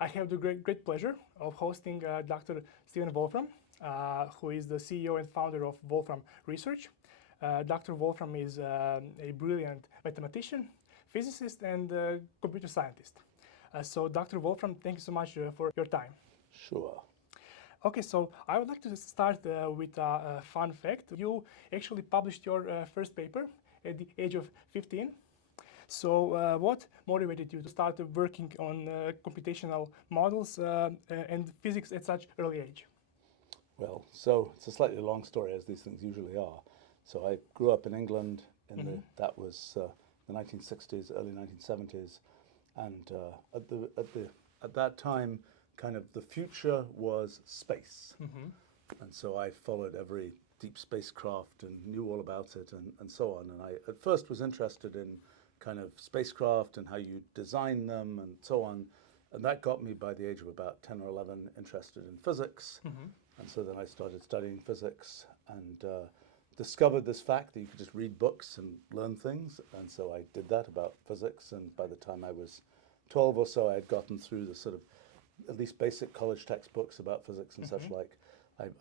I have the great pleasure of hosting Dr. Stephen Wolfram, who is the CEO and founder of Wolfram Research. Dr. Wolfram is a brilliant mathematician, physicist, and computer scientist. So Dr. Wolfram, thank you so much for your time. Sure. Okay, so I would like to start with a fun fact. You actually published your first paper at the age of 15. So what motivated you to start working on computational models and physics at such early age? Well, so it's a slightly long story, as these things usually are. So I grew up in England in that was the 1960s, early 1970s, and at that time, kind of the future was space, and so I followed every deep spacecraft and knew all about it and so on. And I at first was interested in kind of spacecraft and how you design them and so on, and that got me by the age of about 10 or 11 interested in physics. And so then I started studying physics and discovered this fact that you could just read books and learn things, and so I did that about physics, and by the time I was 12 or so I had gotten through the sort of at least basic college textbooks about physics and such like.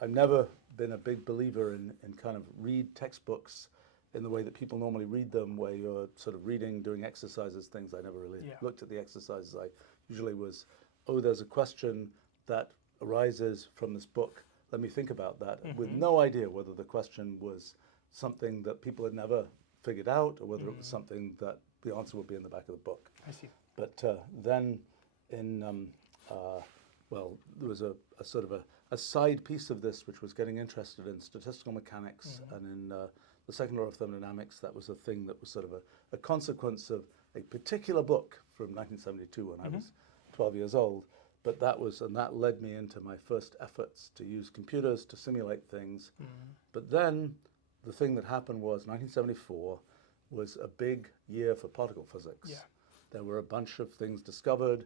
I've never been a big believer in kind of read textbooks in the way that people normally read them, where you're sort of reading, doing exercises, things. I never really looked at the exercises. I usually was, oh, there's a question that arises from this book. Let me think about that, with no idea whether the question was something that people had never figured out or whether it was something that the answer would be in the back of the book. I see. But then in, well, there was a sort of a side piece of this, which was getting interested in statistical mechanics and in the second law of thermodynamics. That was a thing that was sort of a consequence of a particular book from 1972 when I was 12 years old. But that was, and that led me into my first efforts to use computers to simulate things. But then the thing that happened was 1974 was a big year for particle physics. There were a bunch of things discovered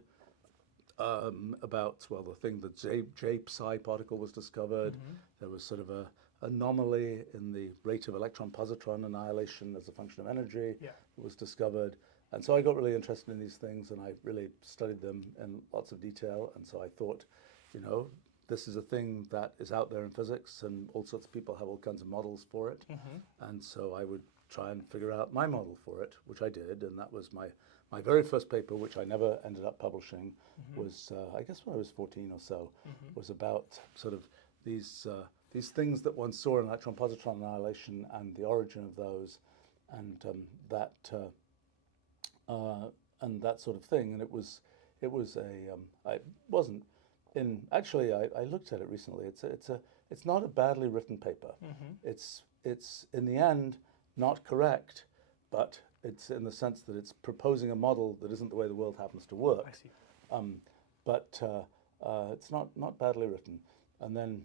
about, well, the J psi particle was discovered. There was sort of a anomaly in the rate of electron-positron annihilation as a function of energy that was discovered. And so I got really interested in these things, and I really studied them in lots of detail. And so I thought, you know, this is a thing that is out there in physics, and all sorts of people have all kinds of models for it. And so I would try and figure out my model for it, which I did. And that was my very first paper, which I never ended up publishing, was, I guess when I was 14 or so, was about sort of these things that one saw in electron-positron annihilation and the origin of those, and that sort of thing. And it was I wasn't in, actually I looked at it recently. It's not a badly written paper. It's in the end not correct, but it's in the sense that it's proposing a model that isn't the way the world happens to work. I see. But it's not badly written. And then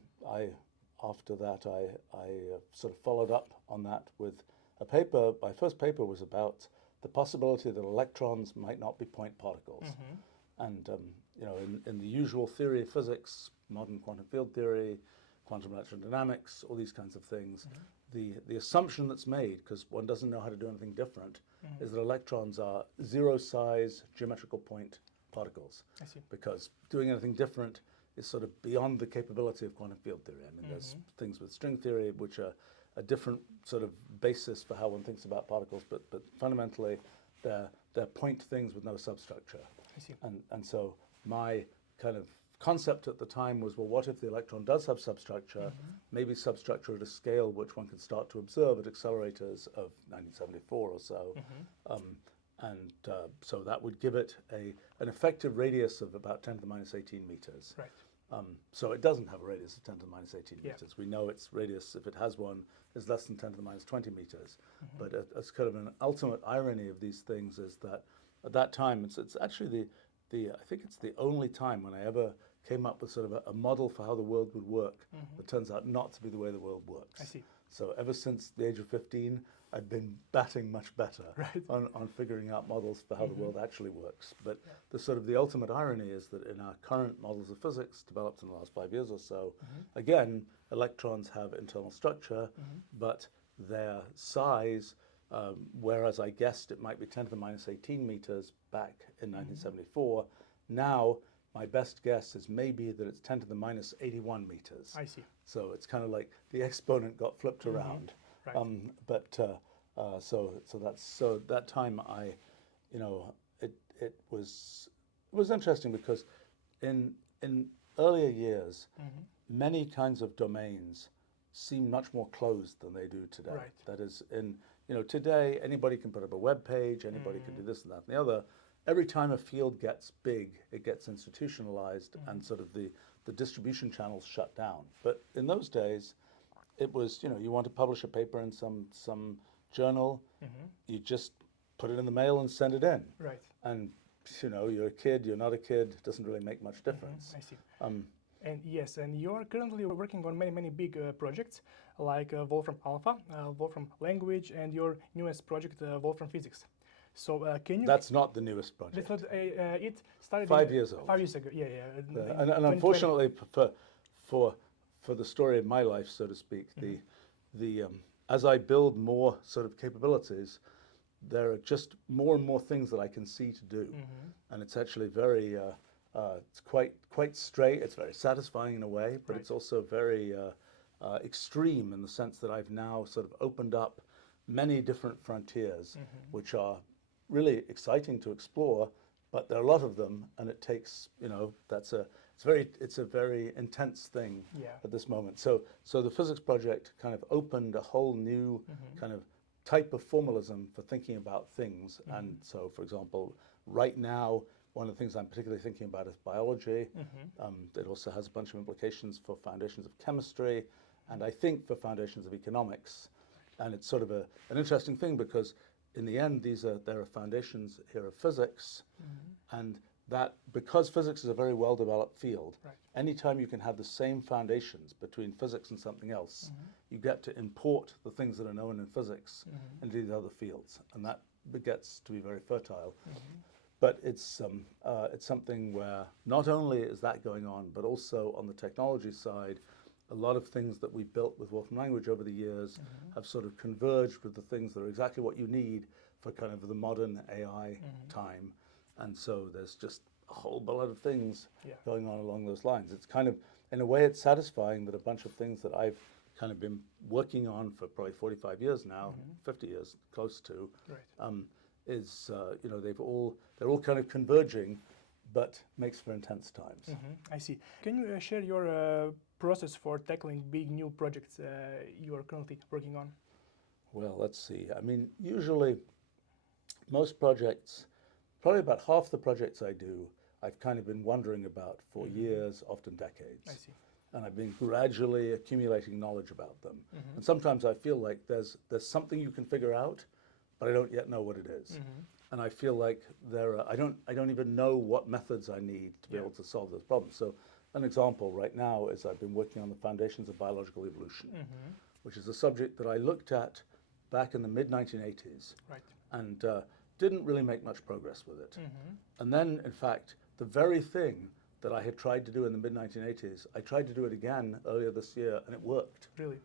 after that I sort of followed up on that with a paper. My first paper was about the possibility that electrons might not be point particles. And you know, in the usual theory of physics, modern quantum field theory, quantum electrodynamics, all these kinds of things, the assumption that's made, because one doesn't know how to do anything different, is that electrons are zero-size geometrical point particles. I see. Because doing anything different is sort of beyond the capability of quantum field theory. I mean, there's things with string theory which are a different sort of basis for how one thinks about particles, but fundamentally they're point things with no substructure. I see. And so my kind of concept at the time was, well, what if the electron does have substructure, maybe substructure at a scale which one can start to observe at accelerators of 1974 or so. So that would give it an effective radius of about 10 to the minus 18 meters. Right. So it doesn't have a radius of 10 to the minus 18 meters. We know its radius, if it has one, is less than 10 to the minus 20 meters. But as kind of an ultimate irony of these things is that at that time, it's actually I think it's the only time when I ever came up with sort of a model for how the world would work that turns out not to be the way the world works. I see. So ever since the age of 15, I've been batting much better on figuring out models for how the world actually works. But the sort of the ultimate irony is that in our current models of physics developed in the last 5 years or so, again, electrons have internal structure, but their size, whereas I guessed it might be 10 to the minus 18 meters back in 1974, now my best guess is maybe that it's 10 to the minus 81 meters. I see. So it's kind of like the exponent got flipped around. Right. So that time it was interesting because in earlier years, many kinds of domains seem much more closed than they do today. Right. That is, today anybody can put up a web page, anybody can do this and that and the other. Every time a field gets big, it gets institutionalized and sort of the distribution channels shut down. But in those days, it was, you want to publish a paper in some journal, you just put it in the mail and send it in. Right. And you're a kid, you're not a kid, it doesn't really make much difference. I see. And yes, and you're currently working on many big projects like Wolfram Alpha, Wolfram Language, and your newest project, Wolfram Physics. So can you? That's not the newest project. That's not, it started 5 years old. 5 years ago. Yeah. And unfortunately, for the story of my life, so to speak, as I build more sort of capabilities, there are just more and more things that I can see to do, and it's actually very, it's quite straight. It's very satisfying in a way, but it's also very extreme in the sense that I've now sort of opened up many different frontiers, which are really exciting to explore. But there are a lot of them, and it takes, it's a very intense thing at this moment. So the physics project kind of opened a whole new kind of type of formalism for thinking about things. And so, for example, right now, one of the things I'm particularly thinking about is biology. It also has a bunch of implications for foundations of chemistry, and I think for foundations of economics. And it's sort of an interesting thing because in the end, there are foundations here of physics, and that because physics is a very well-developed field, anytime you can have the same foundations between physics and something else, you get to import the things that are known in physics into these other fields, and that gets to be very fertile. But it's something where not only is that going on, but also on the technology side, a lot of things that we built with Wolfram Language over the years have sort of converged with the things that are exactly what you need for kind of the modern AI time. And so there's just a whole lot of things going on along those lines. It's kind of, in a way, it's satisfying that a bunch of things that I've kind of been working on for probably 45 years now, 50 years, close to, they're all kind of converging, but makes for intense times. I see. Can you share your process for tackling big new projects you are currently working on? Well, let's see. I mean, usually most projects, probably about half the projects I do, I've kind of been wondering about for years, often decades. I see. And I've been gradually accumulating knowledge about them. And sometimes I feel like there's something you can figure out, but I don't yet know what it is. And I feel like I don't even know what methods I need to be able to solve those problems. So an example right now is I've been working on the foundations of biological evolution, which is a subject that I looked at back in the mid-1980s and didn't really make much progress with it. And then, in fact, the very thing that I had tried to do in the mid-1980s, I tried to do it again earlier this year, and it worked. Really?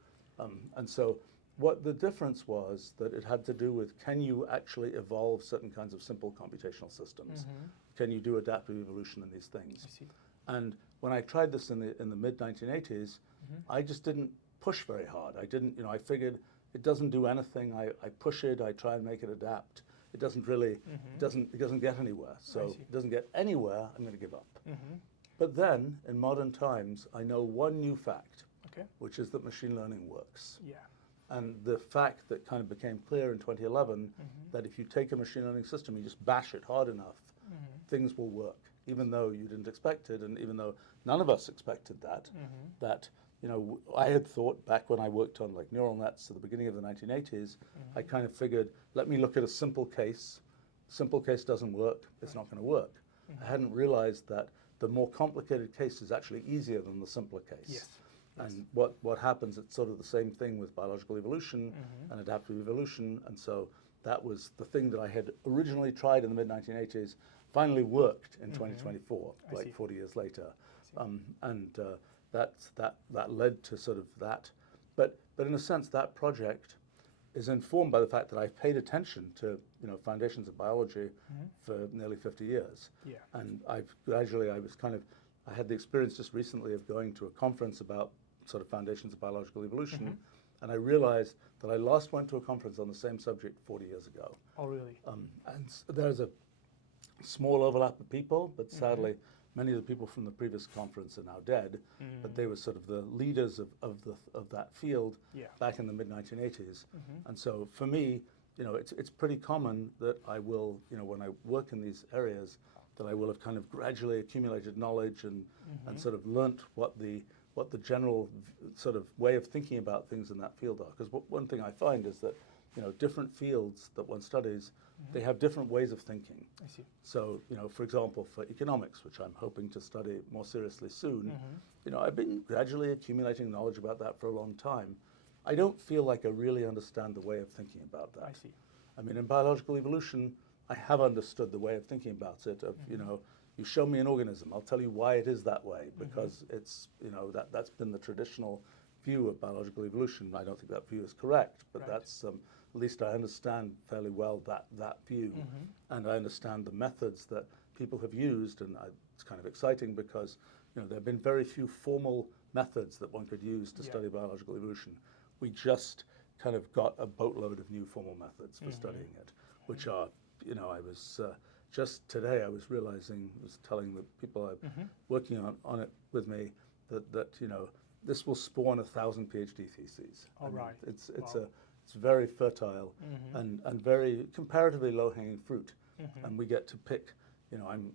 And so what the difference was that it had to do with, can you actually evolve certain kinds of simple computational systems? Can you do adaptive evolution in these things? I see. And when I tried this in the mid-1980s, I just didn't push very hard. I figured it doesn't do anything. I push it, I try and make it adapt. It doesn't really, it doesn't get anywhere. So it doesn't get anywhere, I'm going to give up. But then, in modern times, I know one new fact, which is that machine learning works. And the fact that kind of became clear in 2011, that if you take a machine learning system, you just bash it hard enough, things will work, even though you didn't expect it, and even though none of us expected that, I had thought back when I worked on like neural nets at the beginning of the 1980s, I kind of figured, let me look at a simple case. Simple case doesn't work, it's not going to work. I hadn't realized that the more complicated case is actually easier than the simpler case. And what happens, it's sort of the same thing with biological evolution and adaptive evolution. And so that was the thing that I had originally tried in the mid-1980s, finally worked in 2024, like 40 years later. That led to sort of that. But in a sense, that project is informed by the fact that I've paid attention to, foundations of biology for nearly 50 years. Yeah. And I had the experience just recently of going to a conference about sort of foundations of biological evolution, and I realized that I last went to a conference on the same subject 40 years ago. Oh, really? There's a small overlap of people, but sadly, many of the people from the previous conference are now dead, but they were sort of the leaders of that field back in the mid-1980s. And so for me, it's pretty common that I will, when I work in these areas, that I will have kind of gradually accumulated knowledge and sort of learnt what the general sort of way of thinking about things in that field are. Because one thing I find is that, different fields that one studies, they have different ways of thinking. I see. So, for example, for economics, which I'm hoping to study more seriously soon, I've been gradually accumulating knowledge about that for a long time. I don't feel like I really understand the way of thinking about that. I see. I mean, in biological evolution, I have understood the way of thinking about it. Of, you show me an organism, I'll tell you why it is that way, because it's, that's been the traditional view of biological evolution. I don't think that view is correct, but that's, at least I understand fairly well that view. And I understand the methods that people have used, and it's kind of exciting because, there have been very few formal methods that one could use to study biological evolution. We just kind of got a boatload of new formal methods for studying it, which are, I was just today I was realizing, was telling the people I'm working on it with me that this will spawn 1,000 PhD theses. All right. It's very fertile and very comparatively low-hanging fruit, and we get to pick.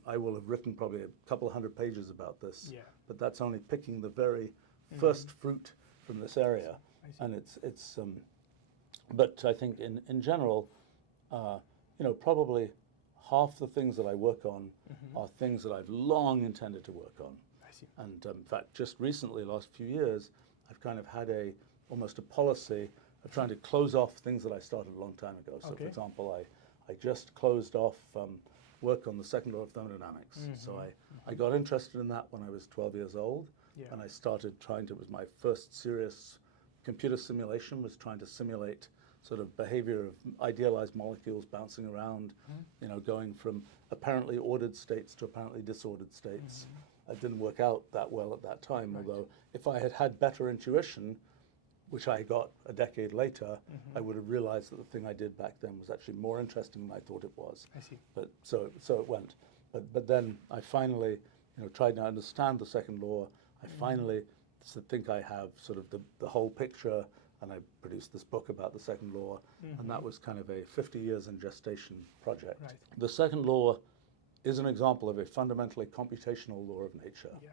I will have written probably a couple of hundred pages about this, but that's only picking the very first fruit from this area, and it's. But I think in general, probably half the things that I work on are things that I've long intended to work on. I see. And in fact, just recently, last few years, I've kind of had almost a policy of trying to close off things that I started a long time ago. So, for example, I just closed off work on the second law of thermodynamics. So I got interested in that when I was 12 years old, and I started it was my first serious computer simulation, was trying to simulate sort of behavior of idealized molecules bouncing around, going from apparently ordered states to apparently disordered states. It didn't work out that well at that time, although if I had had better intuition, which I got a decade later, I would have realized that the thing I did back then was actually more interesting than I thought it was. I see. But so it went. But then I finally, tried to understand the second law. I finally think I have sort of the whole picture, and I produced this book about the second law, and that was kind of a 50 years in gestation project. Right. The second law is an example of a fundamentally computational law of nature. Yeah.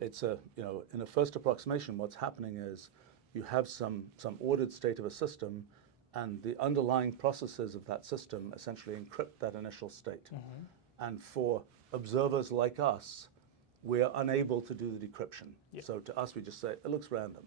It's in a first approximation, what's happening is you have some ordered state of a system, and the underlying processes of that system essentially encrypt that initial state. And for observers like us, we're unable to do the decryption. So to us, we just say, it looks random.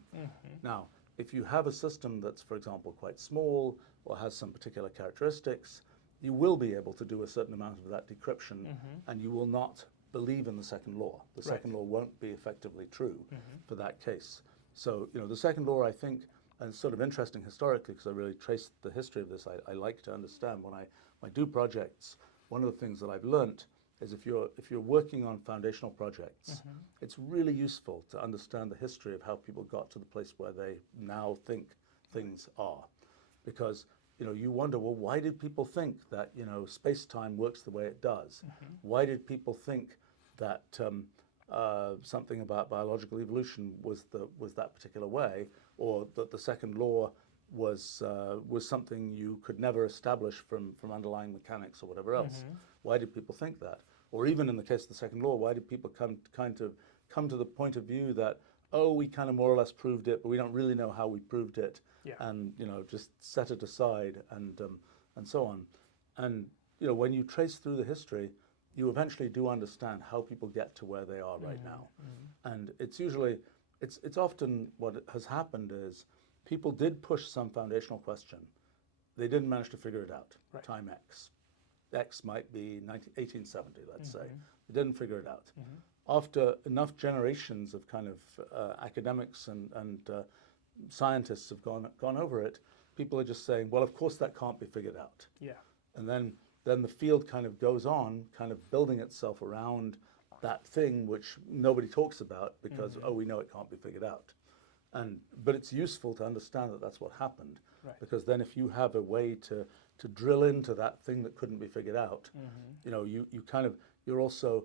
Now, if you have a system that's, for example, quite small or has some particular characteristics, you will be able to do a certain amount of that decryption, and you will not believe in the second law. The second law won't be effectively true for that case. So, the second law, I think, and it's sort of interesting historically, because I really traced the history of this. I like to understand when I do projects. One of the things that I've learnt is if you're working on foundational projects, it's really useful to understand the history of how people got to the place where they now think things are, because you wonder, well, why did people think that space-time works the way it does? Why did people think that something about biological evolution was that particular way, or that the second law was something you could never establish from underlying mechanics or whatever else? Why did people think that? Or even in the case of the second law, why did people come to the point of view that, oh, we kind of more or less proved it, but we don't really know how we proved it, and just set it aside and so on. And when you trace through the history, you eventually do understand how people get to where they are right now. And it's usually, it's often what has happened is people did push some foundational question. They didn't manage to figure it out. Time X. X might be 1870, let's say. They didn't figure it out. After enough generations of kind of academics and scientists have gone over it, people are just saying, well, of course that can't be figured out. Yeah. And then the field kind of goes on, kind of building itself around that thing which nobody talks about because, oh, we know it can't be figured out. But it's useful to understand that that's what happened, Right. because then if you have a way to drill into that thing that couldn't be figured out, you know, you're also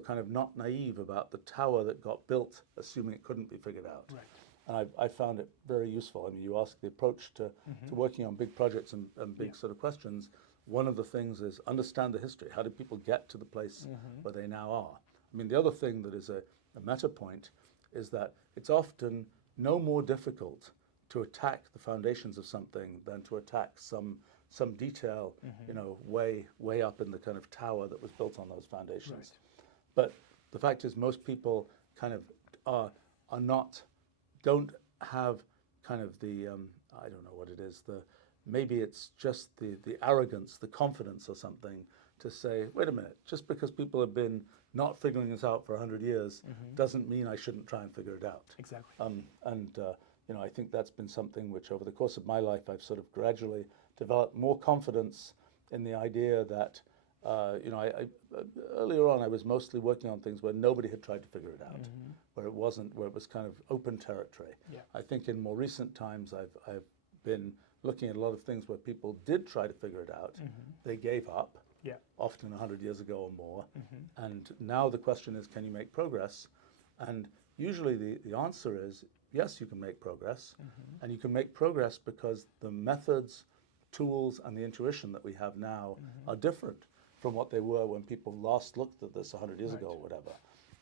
kind of not naive about the tower that got built, assuming it couldn't be figured out. Right. And I found it very useful. I mean, you ask the approach to working on big projects and big sort of questions. One of the things is understand the history. How did people get to the place where they now are? I mean, the other thing that is a meta point is that it's often no more difficult to attack the foundations of something than to attack some detail, you know, way up in the kind of tower that was built on those foundations. Right. But the fact is, most people kind of don't have kind of the I don't know what it is, maybe it's just the arrogance, the confidence or something to say, wait a minute, just because people have been not figuring this out for 100 years doesn't mean I shouldn't try and figure it out. Exactly. You know, I think that's been something which over the course of my life I've sort of gradually developed more confidence in the idea that, you know, earlier on I was mostly working on things where nobody had tried to figure it out, where it was kind of open territory. Yeah. I think in more recent times I've been looking at a lot of things where people did try to figure it out, they gave up, often 100 years ago or more, and now the question is, can you make progress? And usually the answer is, yes, you can make progress, and you can make progress because the methods, tools, and the intuition that we have now are different from what they were when people last looked at this 100 years ago or whatever.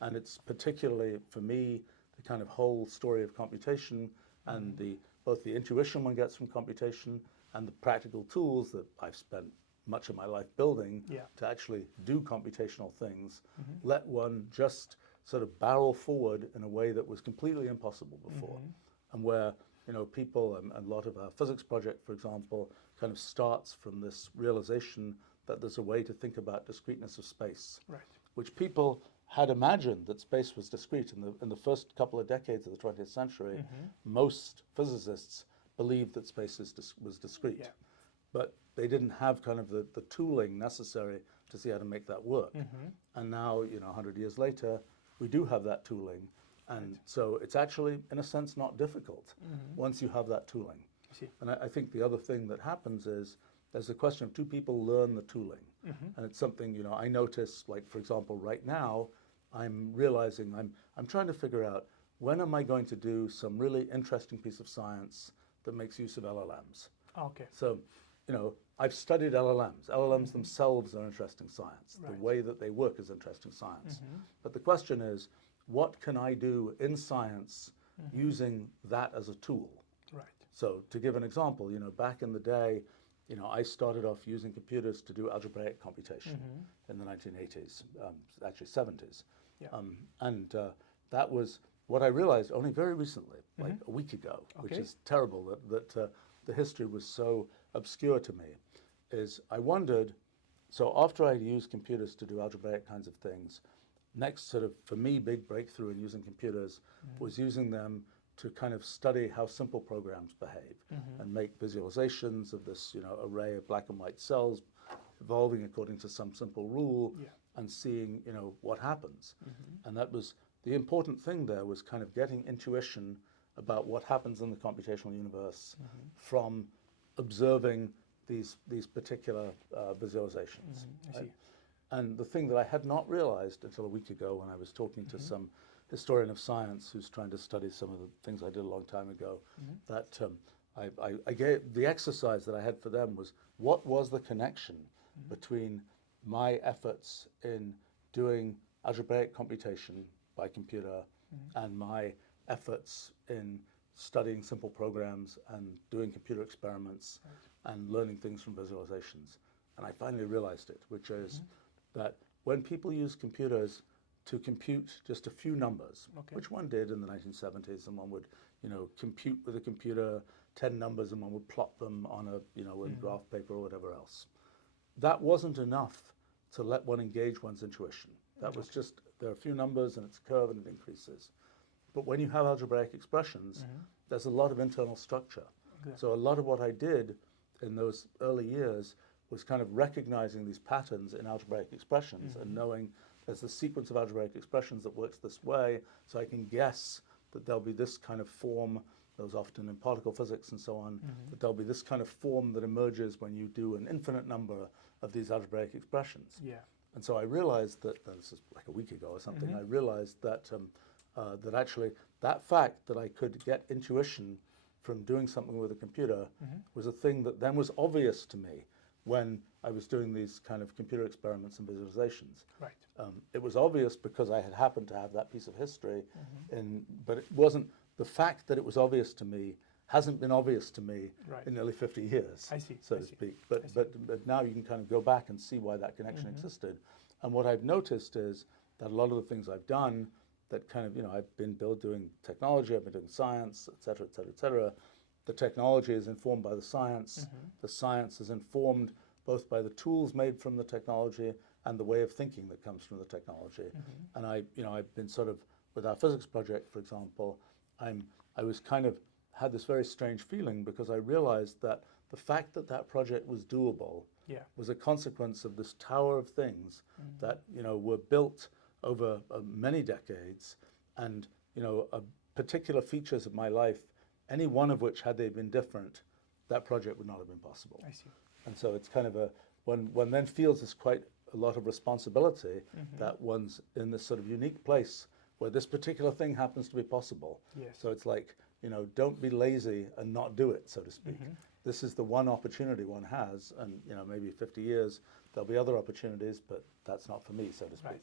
And it's particularly, for me, the kind of whole story of computation and both the intuition one gets from computation and the practical tools that I've spent much of my life building to actually do computational things, let one just sort of barrel forward in a way that was completely impossible before. And where, you know, people, and a lot of our physics project, for example, kind of starts from this realization that there's a way to think about discreteness of space, which people had imagined that space was discrete. In the first couple of decades of the 20th century, most physicists believed that space was discrete. But they didn't have kind of the tooling necessary to see how to make that work. And now, you know, 100 years later, we do have that tooling. And so it's actually, in a sense, not difficult once you have that tooling. And I think the other thing that happens is there's a question of, do people learn the tooling? And it's something, you know, I notice, like, for example, right now, I'm realizing I'm trying to figure out, when am I going to do some really interesting piece of science that makes use of LLMs? Okay. So, you know, I've studied LLMs. LLMs themselves are interesting science. The way that they work is interesting science. But the question is, what can I do in science using that as a tool? Right. So to give an example, you know, back in the day, you know, I started off using computers to do algebraic computation in the 1980s, actually 70s. That was what I realized only very recently, like a week ago, which is terrible that the history was so obscure to me, is I wondered, so after I used computers to do algebraic kinds of things, next sort of, for me, big breakthrough in using computers was using them to kind of study how simple programs behave and make visualizations of this, you know, array of black and white cells evolving according to some simple rule and seeing, you know, what happens. And that was, the important thing there was kind of getting intuition about what happens in the computational universe from observing these particular visualizations. I see. And the thing that I had not realized until a week ago when I was talking to some historian of science who's trying to study some of the things I did a long time ago, that I gave, the exercise that I had for them was, what was the connection between my efforts in doing algebraic computation by computer and my efforts in studying simple programs and doing computer experiments and learning things from visualizations. And I finally realized it, which is that when people use computers to compute just a few numbers, which one did in the 1970s, and one would, you know, compute with a computer 10 numbers and one would plot them on a, you know, in graph paper or whatever else. That wasn't enough to let one engage one's intuition. That was just, there are a few numbers and it's a curve and it increases. But when you have algebraic expressions, there's a lot of internal structure. Exactly. So a lot of what I did in those early years was kind of recognizing these patterns in algebraic expressions and knowing there's the sequence of algebraic expressions that works this way, so I can guess that there'll be this kind of form that was often in particle physics and so on, that there'll be this kind of form that emerges when you do an infinite number of these algebraic expressions. Yeah. And so I realized that, this is like a week ago or something, I realized that, that actually that fact that I could get intuition from doing something with a computer was a thing that then was obvious to me when I was doing these kind of computer experiments and visualizations. Right. It was obvious because I had happened to have that piece of history, but it wasn't, the fact that it was obvious to me hasn't been obvious to me Right. in nearly 50 years, I see, so I to see. speak. But now you can kind of go back and see why that connection existed. And what I've noticed is that a lot of the things I've done that kind of, I've been doing technology, I've been doing science, et cetera, et cetera, et cetera. The technology is informed by the science. The science is informed both by the tools made from the technology and the way of thinking that comes from the technology. And I've been sort of, with our physics project, for example, I was kind of, had this very strange feeling because I realized that the fact that that project was doable was a consequence of this tower of things that, were built over many decades, and, particular features of my life, any one of which, had they been different, that project would not have been possible. I see. And so it's kind of one then feels there's quite a lot of responsibility that one's in this sort of unique place where this particular thing happens to be possible. Yes. So it's like, don't be lazy and not do it, so to speak. This is the one opportunity one has, and maybe 50 years there'll be other opportunities, but that's not for me, so to speak.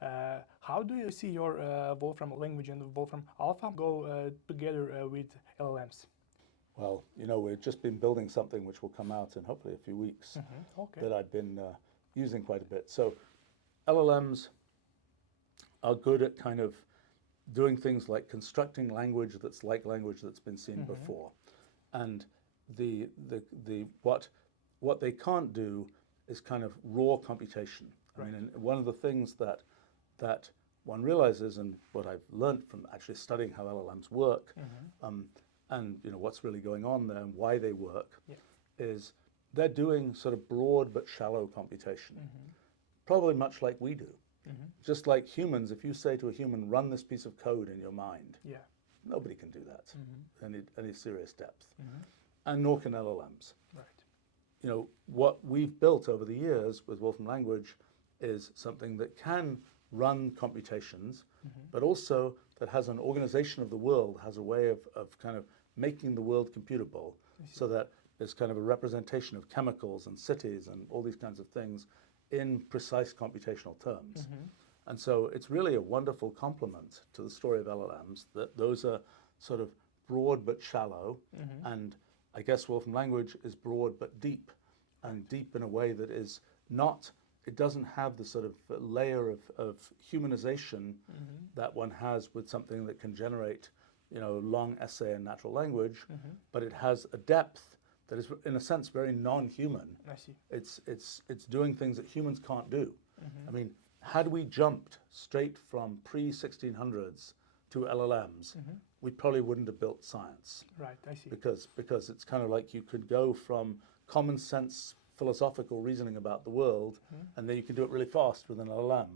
Right. How do you see your Wolfram Language and Wolfram Alpha go together with LLMs? Well, we've just been building something which will come out in hopefully a few weeks Okay. that I've been using quite a bit. So LLMs are good at kind of doing things like constructing language that's like language that's been seen before. And what they can't do is kind of raw computation. I mean, and one of the things that one realizes, and what I've learned from actually studying how LLMs work, and what's really going on there and why they work, is they're doing sort of broad but shallow computation, probably much like we do. Just like humans, if you say to a human, run this piece of code in your mind, nobody can do that in any serious depth, and nor can LLMs. Right. What we've built over the years with Wolfram Language is something that can run computations, but also that has an organization of the world, has a way of kind of making the world computable, so that there's kind of a representation of chemicals and cities and all these kinds of things in precise computational terms. And so it's really a wonderful complement to the story of LLMs, that those are sort of broad but shallow, and I guess Wolfram Language is broad but deep, and deep in a way that is not, it doesn't have the sort of layer of humanization that one has with something that can generate, long essay in natural language, but it has a depth that is, in a sense, very non-human. I see. It's doing things that humans can't do. I mean, had we jumped straight from pre-1600s to LLMs, we probably wouldn't have built science. Right, I see. Because it's kind of like you could go from common sense philosophical reasoning about the world, and then you can do it really fast with an LLM.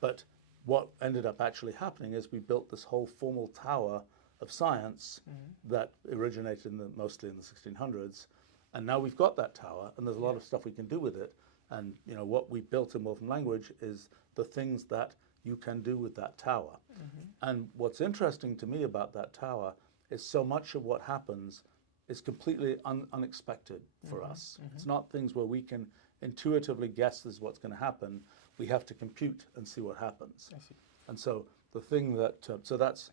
But what ended up actually happening is we built this whole formal tower of science that originated mostly in the 1600s, and now we've got that tower, and there's a lot of stuff we can do with it. And what we built in Wolfram Language is the things that you can do with that tower. And what's interesting to me about that tower is so much of what happens is completely unexpected for us. It's not things where we can intuitively guess this is what's going to happen. We have to compute and see what happens. I see. And so the thing that, so that's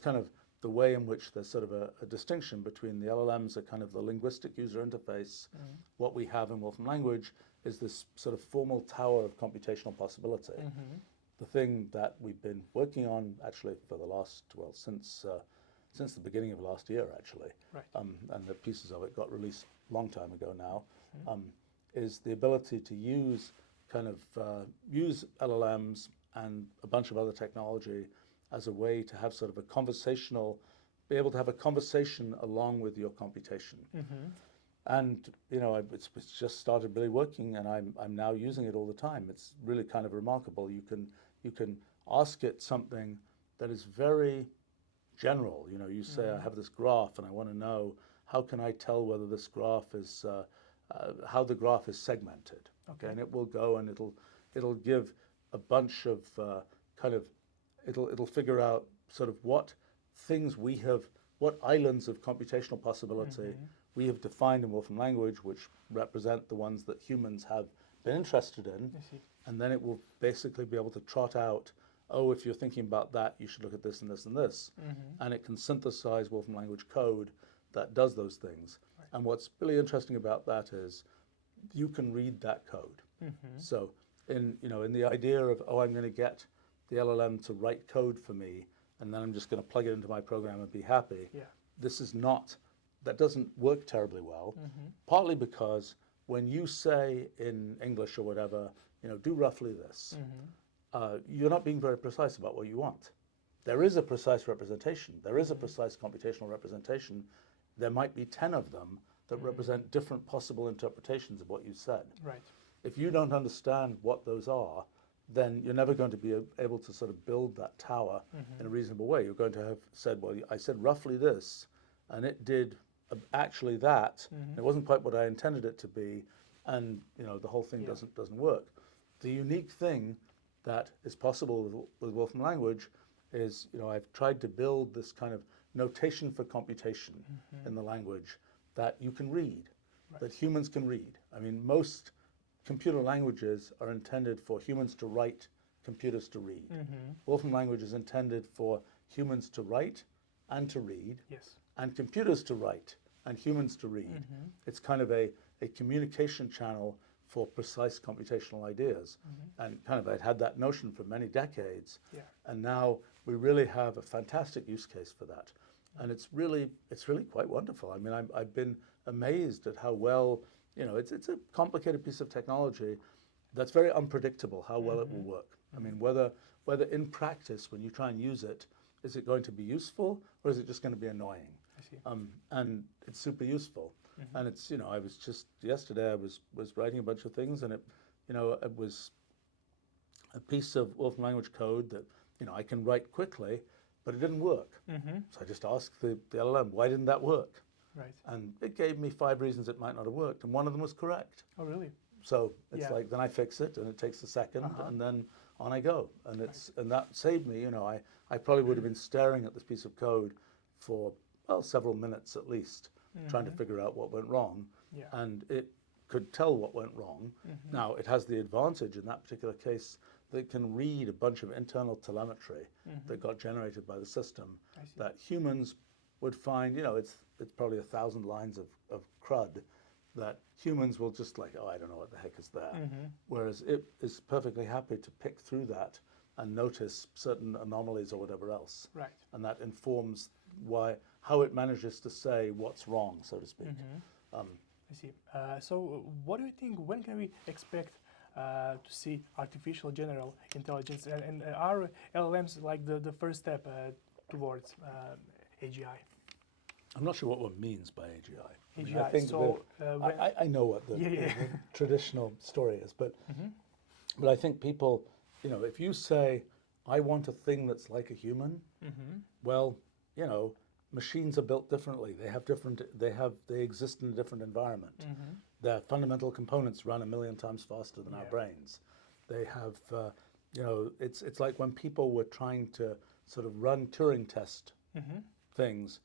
kind of the way in which there's sort of a distinction between the LLMs, are kind of the linguistic user interface. What we have in Wolfram Language is this sort of formal tower of computational possibility. The thing that we've been working on actually for the last, well, since the beginning of last year, actually, and the pieces of it got released a long time ago now, is the ability to use use LLMs and a bunch of other technology as a way to have sort of a conversational be able to have a conversation along with your computation. And it's just started really working, and I'm now using it all the time. It's really kind of remarkable. You can ask it something that is very general. You say, I have this graph, and I want to know how can I tell whether this graph is how the graph is segmented. Okay, and it will go and it'll give a bunch of it'll figure out sort of what islands of computational possibility we have defined in Wolfram Language, which represent the ones that humans have been interested in, and then it will basically be able to trot out, oh, if you're thinking about that, you should look at this and this and this, and it can synthesize Wolfram Language code that does those things. And what's really interesting about that is you can read that code. So in the idea of, oh, I'm going to get the LLM to write code for me, and then I'm just going to plug it into my program and be happy. That doesn't work terribly well, partly because when you say in English or whatever, do roughly this, you're not being very precise about what you want. There is a precise representation. There is a precise computational representation. There might be 10 of them that represent different possible interpretations of what you said. Right. If you don't understand what those are, then you're never going to be able to sort of build that tower in a reasonable way. You're going to have said, well, I said roughly this, and it did actually that. It wasn't quite what I intended it to be, and the whole thing doesn't work. The unique thing that is possible with Wolfram Language is, I've tried to build this kind of notation for computation in the language that you can read, that humans can read. I mean, most computer languages are intended for humans to write, computers to read. Wolfram Language is intended for humans to write and to read, and computers to write and humans to read. It's kind of a communication channel for precise computational ideas. And I'd had that notion for many decades, and now we really have a fantastic use case for that. And it's really quite wonderful. I mean, I've been amazed at how well, it's a complicated piece of technology that's very unpredictable how well it will work. I mean, whether in practice, when you try and use it, is it going to be useful or is it just going to be annoying? And it's super useful. And it's, I was just, yesterday I was writing a bunch of things, and it was a piece of Wolfram Language code that, I can write quickly, but it didn't work. So I just asked the LLM, why didn't that work? Right. And it gave me 5 reasons it might not have worked, and one of them was correct. Oh, really? So it's like, then I fix it, and it takes a second, and then on I go. And and that saved me, I probably would have been staring at this piece of code for, well, several minutes at least, trying to figure out what went wrong. And it could tell what went wrong. Now, it has the advantage in that particular case that it can read a bunch of internal telemetry that got generated by the system that humans would find, it's probably 1,000 lines of crud that humans will just like, oh, I don't know what the heck is there. Whereas it is perfectly happy to pick through that and notice certain anomalies or whatever else. Right. And that informs how it manages to say what's wrong, so to speak. I see. So what do you think, when can we expect to see artificial general intelligence? And are LLMs like the first step towards AGI? I'm not sure what one means by AGI. AGI. I mean, I think so I know what the traditional story is, but I think people, if you say, I want a thing that's like a human, well, machines are built differently. They exist in a different environment. Their fundamental components run 1,000,000 times faster than our brains. They have, it's like when people were trying to sort of run Turing test things,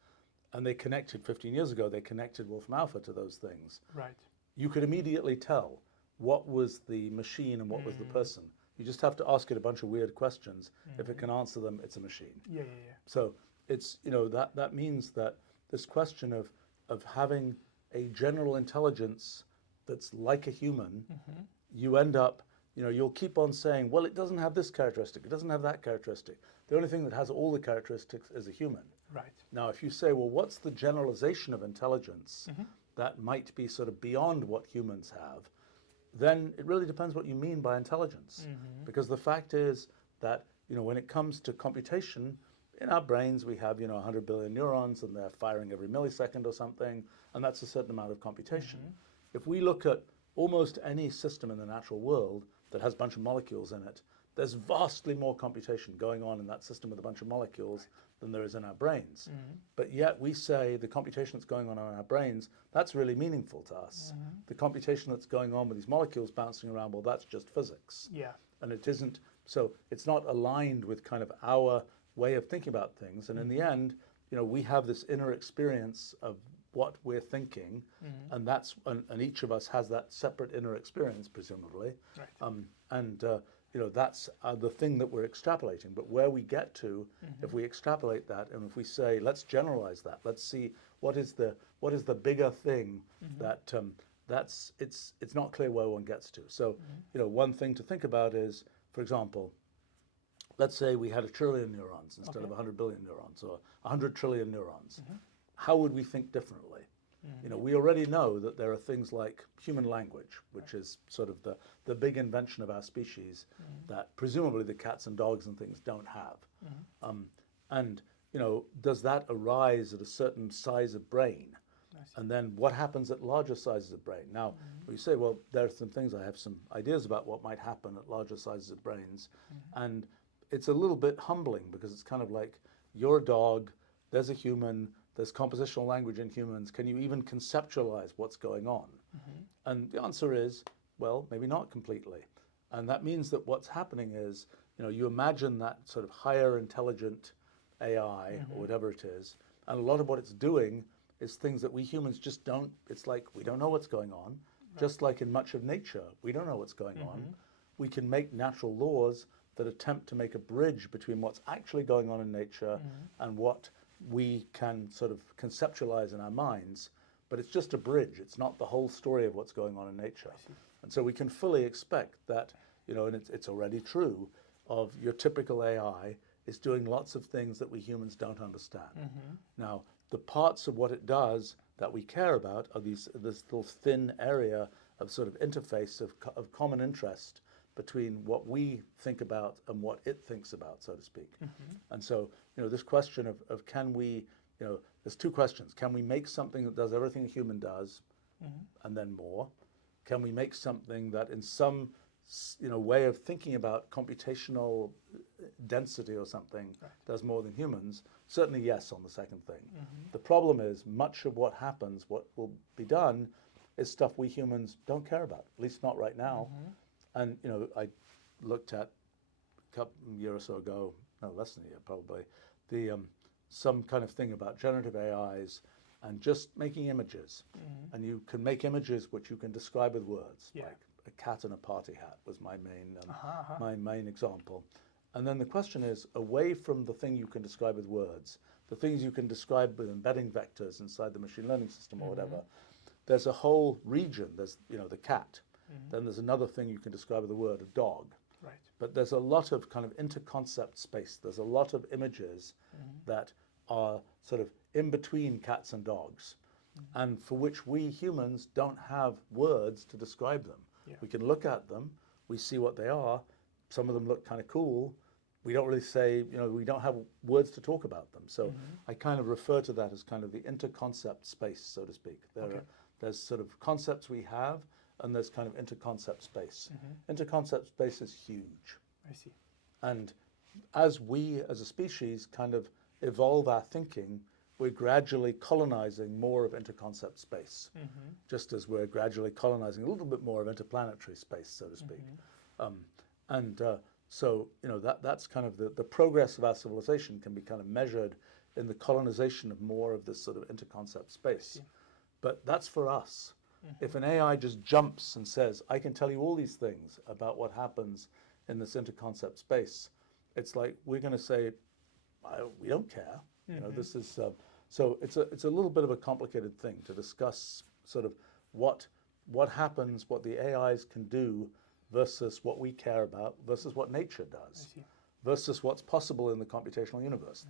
and they connected 15 years ago, they connected Wolfram Alpha to those things. Right. You could immediately tell what was the machine and what was the person. You just have to ask it a bunch of weird questions. If it can answer them, it's a machine. So it's, that means that this question of having a general intelligence that's like a human, you end up, you'll keep on saying, well, it doesn't have this characteristic, it doesn't have that characteristic. The only thing that has all the characteristics is a human. Right. Now, if you say, well, what's the generalization of intelligence that might be sort of beyond what humans have, then it really depends what you mean by intelligence. Because the fact is that, when it comes to computation, in our brains we have 100 billion neurons and they're firing every millisecond or something, and that's a certain amount of computation. If we look at almost any system in the natural world that has a bunch of molecules in it, there's vastly more computation going on in that system with a bunch of molecules than there is in our brains. But yet we say the computation that's going on in our brains, that's really meaningful to us. The computation that's going on with these molecules bouncing around, well, that's just physics. Yeah. And it isn't, so it's not aligned with kind of our way of thinking about things. And in the end, we have this inner experience of what we're thinking, and that's, and each of us has that separate inner experience, presumably. Right. That's the thing that we're extrapolating. But where we get to, if we extrapolate that, and if we say, let's generalize that, let's see what is the bigger thing that it's not clear where one gets to. So, one thing to think about is, for example, let's say we had 1 trillion neurons instead of 100 billion neurons, or 100 trillion neurons. How would we think differently? We already know that there are things like human language, which is sort of the big invention of our species that presumably the cats and dogs and things don't have. Does that arise at a certain size of brain? And then what happens at larger sizes of brain? Now, you say, well, there are some things, I have some ideas about what might happen at larger sizes of brains. And it's a little bit humbling because it's kind of like, you're a dog, there's a human, there's compositional language in humans. Can you even conceptualize what's going on? And the answer is, well, maybe not completely. And that means that what's happening is, you imagine that sort of higher intelligent AI or whatever it is, and a lot of what it's doing is things that we humans just don't, it's like we don't know what's going on. Just like in much of nature, we don't know what's going on. We can make natural laws that attempt to make a bridge between what's actually going on in nature and what we can sort of conceptualize in our minds, but it's just a bridge. It's not the whole story of what's going on in nature. And so we can fully expect that, and it's already true, of your typical AI is doing lots of things that we humans don't understand. Now, the parts of what it does that we care about are this little thin area of sort of interface of common interest between what we think about and what it thinks about, so to speak. And so, this question of can we, there's two questions. Can we make something that does everything a human does and then more? Can we make something that in some, way of thinking about computational density or something does more than humans? Certainly yes on the second thing. The problem is much of what happens, what will be done, is stuff we humans don't care about, at least not right now. And, I looked at a couple year or so ago, no, less than a year probably, some kind of thing about generative AIs and just making images. And you can make images which you can describe with words, like a cat in a party hat was my main example. And then the question is, away from the thing you can describe with words, the things you can describe with embedding vectors inside the machine learning system or whatever, there's a whole region. There's, the cat. Then there's another thing you can describe with the word, a dog. Right. But there's a lot of kind of interconcept space. There's a lot of images that are sort of in between cats and dogs, and for which we humans don't have words to describe them. We can look at them, we see what they are. Some of them look kind of cool. We don't really say, we don't have words to talk about them. So I kind of refer to that as kind of the interconcept space, so to speak. There's sort of concepts we have, and there's kind of interconcept space. Interconcept space is huge. I see. And as we, as a species, kind of evolve our thinking, we're gradually colonizing more of interconcept space, just as we're gradually colonizing a little bit more of interplanetary space, so to speak. So, that's kind of the progress of our civilization can be kind of measured in the colonization of more of this sort of interconcept space. But that's for us. If an AI just jumps and says, I can tell you all these things about what happens in this interconcept space, it's like we're going to say, we don't care. This is so it's a little bit of a complicated thing to discuss sort of what happens, what the AIs can do versus what we care about versus what nature does versus what's possible in the computational universe.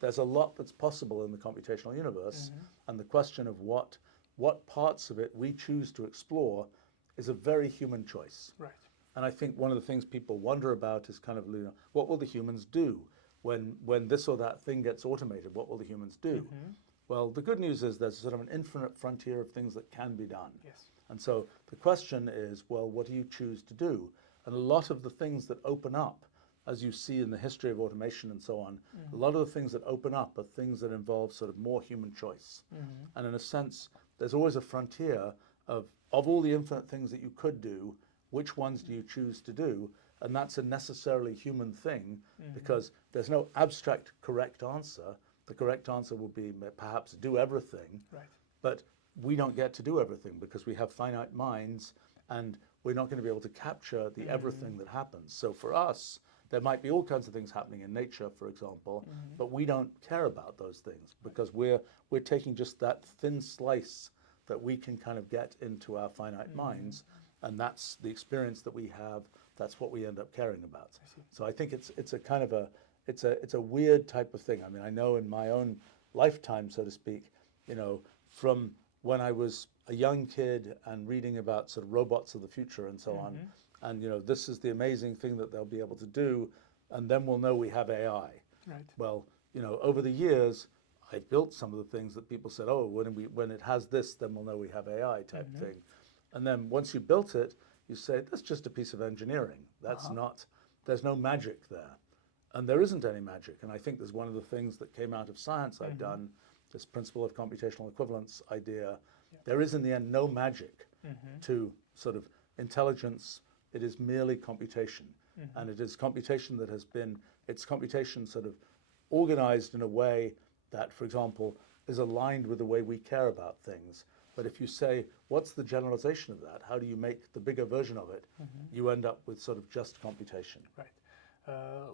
There's a lot that's possible in the computational universe, and the question of what parts of it we choose to explore is a very human choice. Right. And I think one of the things people wonder about is kind of, what will the humans do? when this or that thing gets automated, what will the humans do? Well, the good news is there's sort of an infinite frontier of things that can be done. Yes. And so the question is, well, what do you choose to do? And a lot of the things that open up, as you see in the history of automation and so on, a lot of the things that open up are things that involve sort of more human choice. And in a sense, there's always a frontier of all the infinite things that you could do, which ones do you choose to do? And that's a necessarily human thing, because there's no abstract correct answer. The correct answer will be perhaps do everything, Right. but we don't get to do everything because we have finite minds, and we're not going to be able to capture the everything that happens. So for us, there might be all kinds of things happening in nature, for example, but we don't care about those things because we're taking just that thin slice that we can kind of get into our finite minds, and that's the experience that we have. That's what we end up caring about. So I think it's a kind of it's a weird type of thing. I mean, I know in my own lifetime, so to speak, from when I was a young kid and reading about sort of robots of the future and so on, and this is the amazing thing that they'll be able to do, and then we'll know we have AI. Right. Well, over the years, I built some of the things that people said, oh, when it has this, then we'll know we have AI type thing. And then once you built it, you say, that's just a piece of engineering. That's not, there's no magic there. And there isn't any magic. And I think there's one of the things that came out of science I've done, this principle of computational equivalence idea. There is in the end no magic to sort of intelligence. It is merely computation. And it is computation that has been, it's computation sort of organized in a way that, for example, is aligned with the way we care about things. But if you say, what's the generalization of that? How do you make the bigger version of it? You end up with sort of just computation. Right.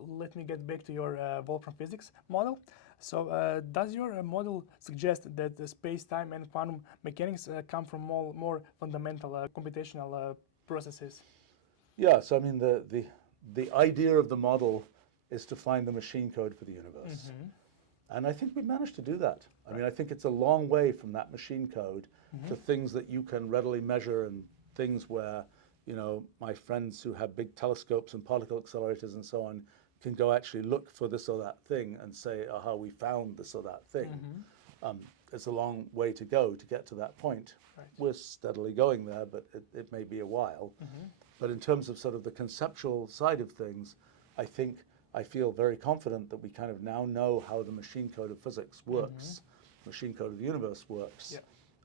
Let me get back to your Wolfram physics model. So does your model suggest that the space-time and quantum mechanics come from more fundamental computational processes? Yeah, so I mean, the idea of the model is to find the machine code for the universe. And I think we managed to do that. I mean, I think it's a long way from that machine code to things that you can readily measure, and things where, my friends who have big telescopes and particle accelerators and so on can go actually look for this or that thing and say, aha, we found this or that thing. It's a long way to go to get to that point. Right. We're steadily going there, but it may be a while. But in terms of sort of the conceptual side of things, I feel very confident that we kind of now know how the machine code of physics works, machine code of the universe works.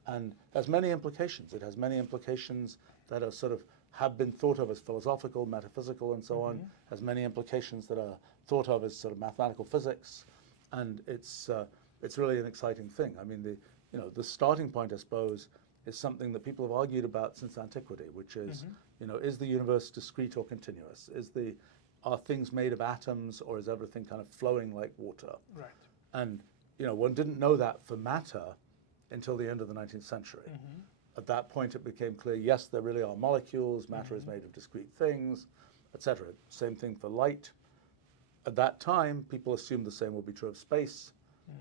And has many implications. It has many implications that are sort of have been thought of as philosophical, metaphysical, and so on. Has many implications that are thought of as sort of mathematical physics, and it's really an exciting thing. I mean, the starting point, I suppose, is something that people have argued about since antiquity, which is, is the universe discrete or continuous? Are things made of atoms, or is everything kind of flowing like water? Right. And one didn't know that for matter until the end of the 19th century. At that point, it became clear, yes, there really are molecules, matter is made of discrete things, etc. Same thing for light. At that time, people assumed the same would be true of space,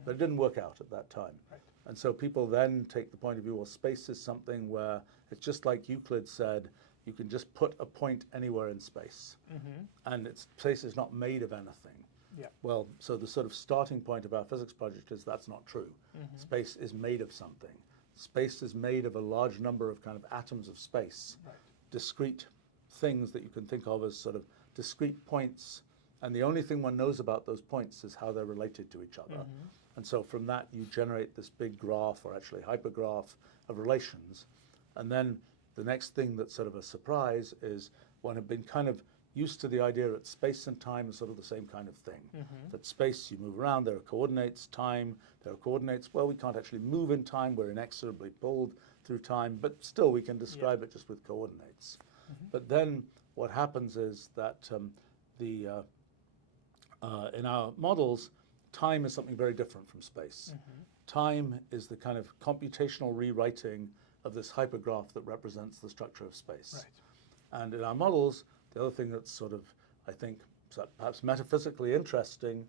but it didn't work out at that time. Right. And so people then take the point of view, well, space is something where it's just like Euclid said, you can just put a point anywhere in space, and space is not made of anything. Yeah. Well, so the sort of starting point of our physics project is that's not true. Space is made of something. Space is made of a large number of kind of atoms of space, discrete things that you can think of as sort of discrete points, and the only thing one knows about those points is how they're related to each other. And so from that you generate this big graph, or actually hypergraph, of relations. And then the next thing that's sort of a surprise is one had been kind of used to the idea that space and time is sort of the same kind of thing. That space, you move around, there are coordinates, time, there are coordinates. Well, we can't actually move in time, we're inexorably pulled through time, but still we can describe it just with coordinates. But then what happens is that in our models, time is something very different from space. Time is the kind of computational rewriting of this hypergraph that represents the structure of space. Right. And in our models, the other thing that's sort of, I think, perhaps metaphysically interesting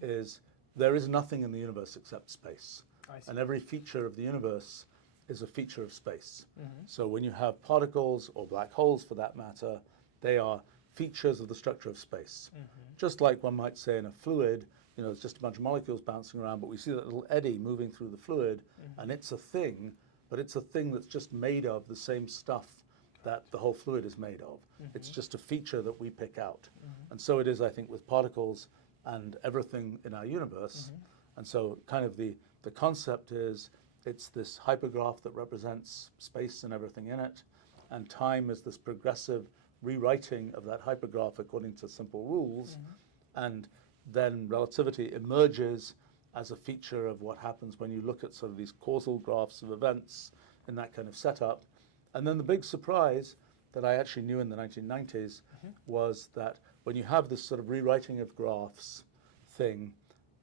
is there is nothing in the universe except space. And every feature of the universe is a feature of space. So when you have particles, or black holes for that matter, they are features of the structure of space. Just like one might say in a fluid, you know, it's just a bunch of molecules bouncing around, but we see that little eddy moving through the fluid, and it's a thing, but it's a thing that's just made of the same stuff that the whole fluid is made of. It's just a feature that we pick out. And so it is, I think, with particles and everything in our universe. And so kind of the concept is it's this hypergraph that represents space and everything in it, and time is this progressive rewriting of that hypergraph according to simple rules, and then relativity emerges as a feature of what happens when you look at sort of these causal graphs of events in that kind of setup. And then the big surprise that I actually knew in the 1990s was that when you have this sort of rewriting of graphs thing,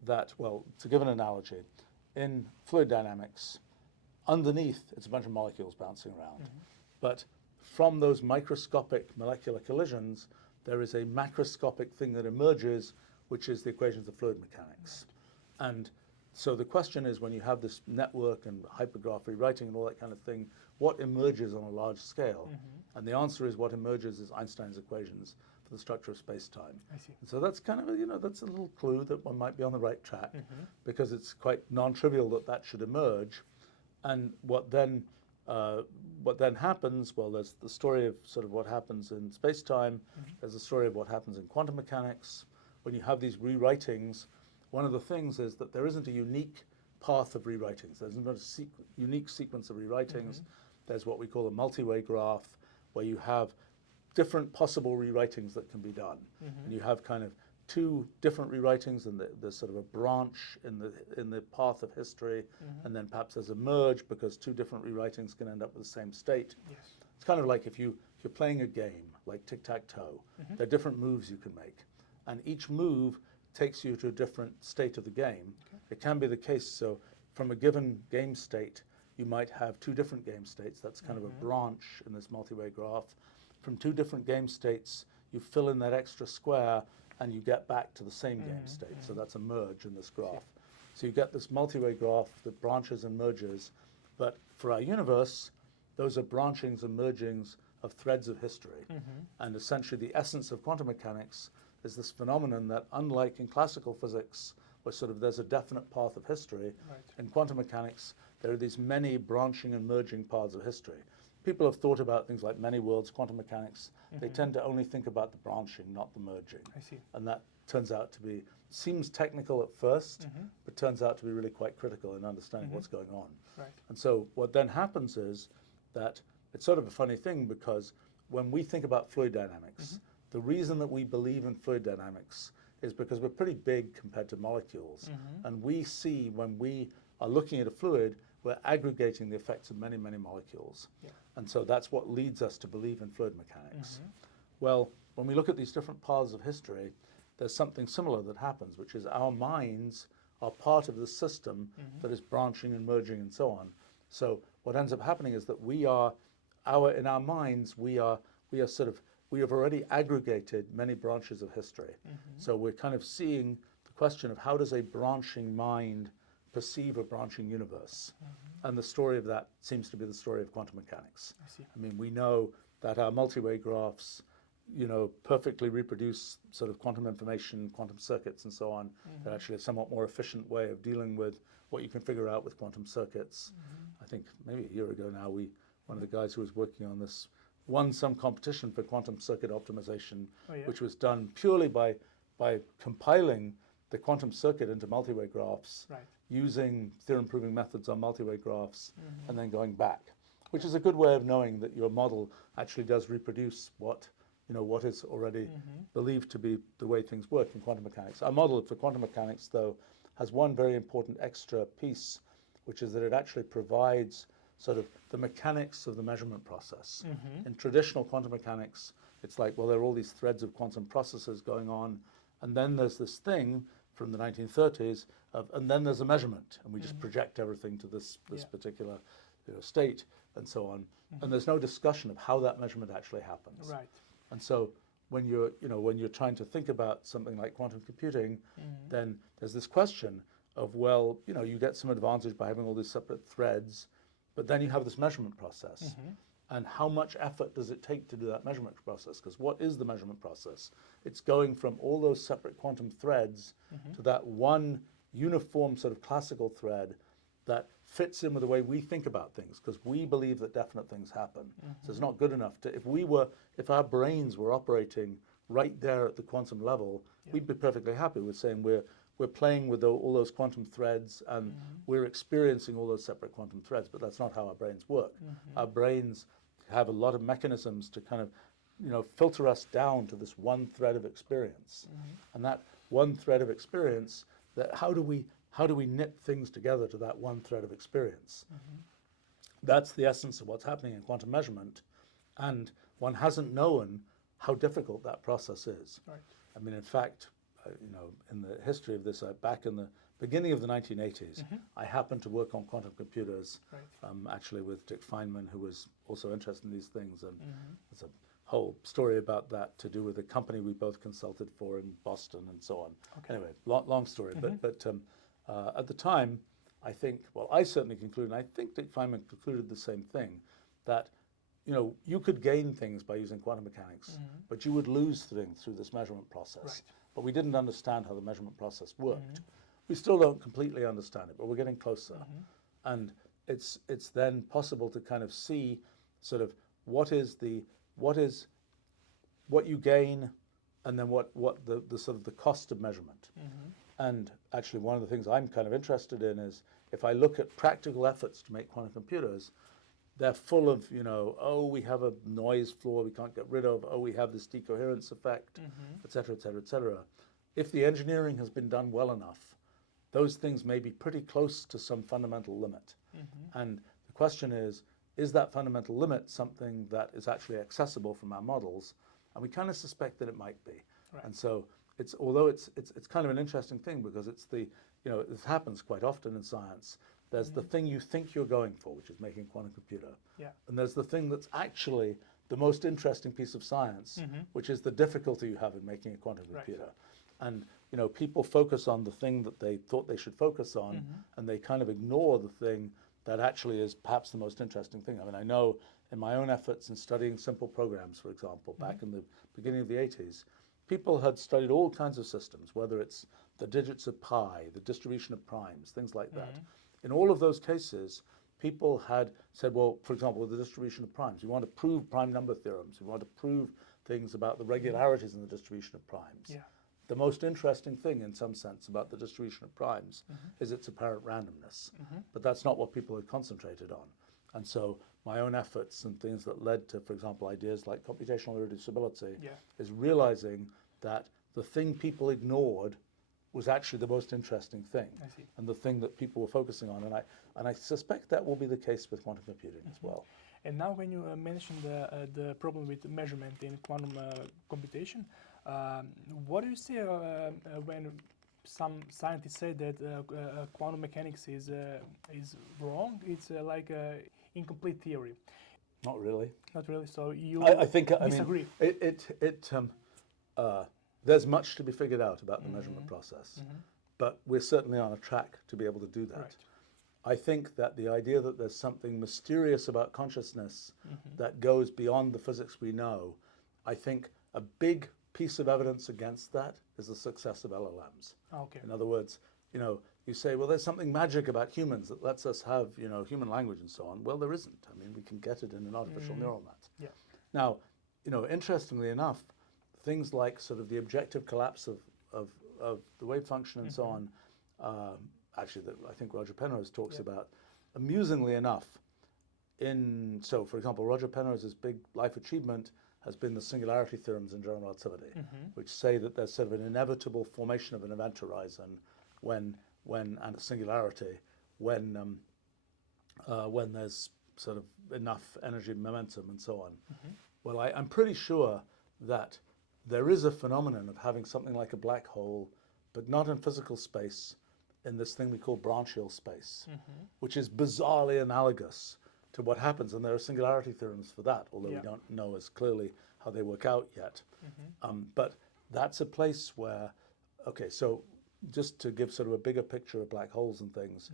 that, well, to give an analogy, in fluid dynamics, underneath it's a bunch of molecules bouncing around. But from those microscopic molecular collisions, there is a macroscopic thing that emerges, which is the equations of fluid mechanics. And so the question is, when you have this network and hypergraph rewriting and all that kind of thing, what emerges on a large scale? And the answer is what emerges is Einstein's equations for the structure of space-time. I see. And so that's kind of, that's a little clue that one might be on the right track, because it's quite non-trivial that that should emerge. And what then happens, well, there's the story of sort of what happens in space-time, there's the story of what happens in quantum mechanics. When you have these rewritings, one of the things is that there isn't a unique path of rewritings. There's not a unique sequence of rewritings. There's what we call a multi-way graph, where you have different possible rewritings that can be done. And you have kind of two different rewritings, and there's sort of a branch in the path of history, and then perhaps there's a merge because two different rewritings can end up with the same state. Yes. It's kind of like if you're playing a game like tic-tac-toe, there are different moves you can make, and each move takes you to a different state of the game. It can be the case, so from a given game state, you might have two different game states. That's kind of a branch in this multi-way graph. From two different game states, you fill in that extra square and you get back to the same game state. So that's a merge in this graph. So you get this multi-way graph that branches and merges, but for our universe, those are branchings and mergings of threads of history. And essentially the essence of quantum mechanics is this phenomenon that, unlike in classical physics, where sort of there's a definite path of history, in quantum mechanics, there are these many branching and merging paths of history. People have thought about things like many worlds, quantum mechanics. They tend to only think about the branching, not the merging. I see. And that turns out to be, seems technical at first, but turns out to be really quite critical in understanding what's going on. Right. And so what then happens is that it's sort of a funny thing, because when we think about fluid dynamics, the reason that we believe in fluid dynamics is because we're pretty big compared to molecules. And we see, when we are looking at a fluid, we're aggregating the effects of many, many molecules. And so that's what leads us to believe in fluid mechanics. Well, when we look at these different paths of history, there's something similar that happens, which is our minds are part of the system that is branching and merging and so on. So what ends up happening is that in our minds, we have already aggregated many branches of history. So we're kind of seeing the question of, how does a branching mind perceive a branching universe? And the story of that seems to be the story of quantum mechanics. I see. I mean, we know that our multi-way graphs, perfectly reproduce sort of quantum information, quantum circuits and so on. They're actually a somewhat more efficient way of dealing with what you can figure out with quantum circuits. I think maybe a year ago now, one of the guys who was working on this won some competition for quantum circuit optimization, which was done purely by compiling the quantum circuit into multi-way graphs, using theorem-proving methods on multi-way graphs, and then going back, which is a good way of knowing that your model actually does reproduce what is already believed to be the way things work in quantum mechanics. Our model for quantum mechanics, though, has one very important extra piece, which is that it actually provides sort of the mechanics of the measurement process. In traditional quantum mechanics, it's like, well, there are all these threads of quantum processes going on, and then there's this thing from the 1930s, and then there's a measurement, and we just project everything to this particular state, and so on. And there's no discussion of how that measurement actually happens. Right. And so when you're trying to think about something like quantum computing, then there's this question of, well, you get some advantage by having all these separate threads, but then you have this measurement process. and how much effort does it take to do that measurement process? Because what is the measurement process? It's going from all those separate quantum threads to that one uniform sort of classical thread that fits in with the way we think about things, because we believe that definite things happen. So it's not good enough to, if our brains were operating right there at the quantum level, we'd be perfectly happy with saying we're playing with all those quantum threads and we're experiencing all those separate quantum threads, but that's not how our brains work. Our brains have a lot of mechanisms to kind of, filter us down to this one thread of experience. And that one thread of experience, that how do we knit things together to that one thread of experience? That's the essence of what's happening in quantum measurement, and one hasn't known how difficult that process is. Right. I mean, in fact, in the history of this, back in the beginning of the 1980s, I happened to work on quantum computers, actually with Dick Feynman, who was also interested in these things, and there's a whole story about that to do with a company we both consulted for in Boston and so on. Okay. Anyway, long story, but at the time, I think, well, I certainly concluded, and I think Dick Feynman concluded the same thing, that you could gain things by using quantum mechanics, but you would lose things through this measurement process. Right. But we didn't understand how the measurement process worked. We still don't completely understand it, but we're getting closer. And it's then possible to kind of see sort of what you gain, and then what the sort of the cost of measurement. And actually, one of the things I'm kind of interested in is if I look at practical efforts to make quantum computers, they're full of, oh, we have a noise floor we can't get rid of, oh, we have this decoherence effect, et cetera, et cetera, et cetera. If the engineering has been done well enough, those things may be pretty close to some fundamental limit. And the question is that fundamental limit something that is actually accessible from our models? And we kind of suspect that it might be. Right. And so although it's kind of an interesting thing, because it's this happens quite often in science. There's the thing you think you're going for, which is making a quantum computer. Yeah. And there's the thing that's actually the most interesting piece of science, which is the difficulty you have in making a quantum computer. And people focus on the thing that they thought they should focus on, and they kind of ignore the thing that actually is perhaps the most interesting thing. I mean, I know in my own efforts in studying simple programs, for example, back in the beginning of the 80s, people had studied all kinds of systems, whether it's the digits of pi, the distribution of primes, things like that. In all of those cases, people had said, well, for example, with the distribution of primes, we want to prove prime number theorems. We want to prove things about the regularities in the distribution of primes. Yeah. The most interesting thing, in some sense, about the distribution of primes is its apparent randomness. But that's not what people had concentrated on. And so my own efforts and things that led to, for example, ideas like computational irreducibility is realizing that the thing people ignored was actually the most interesting thing, and the thing that people were focusing on. And I suspect that will be the case with quantum computing as well. And now when you mentioned the problem with measurement in quantum computation, what do you say when some scientists say that quantum mechanics is wrong? It's like an incomplete theory. Not really. Not really. So you disagree? There's much to be figured out about the measurement process, but we're certainly on a track to be able to do that. Right. I think that the idea that there's something mysterious about consciousness that goes beyond the physics we know, I think a big piece of evidence against that is the success of LLMs. Okay. In other words, you say, well, there's something magic about humans that lets us have, human language and so on. Well, there isn't. I mean, we can get it in an artificial neural net. Yeah. Now, interestingly enough, things like sort of the objective collapse of the wave function and so on, actually, I think Roger Penrose talks about, amusingly enough, so for example, Roger Penrose's big life achievement has been the singularity theorems in general relativity, which say that there's sort of an inevitable formation of an event horizon and a singularity when there's sort of enough energy, momentum, and so on. Well, I'm pretty sure that there is a phenomenon of having something like a black hole, but not in physical space, in this thing we call branchial space, which is bizarrely analogous to what happens, and there are singularity theorems for that, although we don't know as clearly how they work out yet. But that's a place where, okay, so just to give sort of a bigger picture of black holes and things,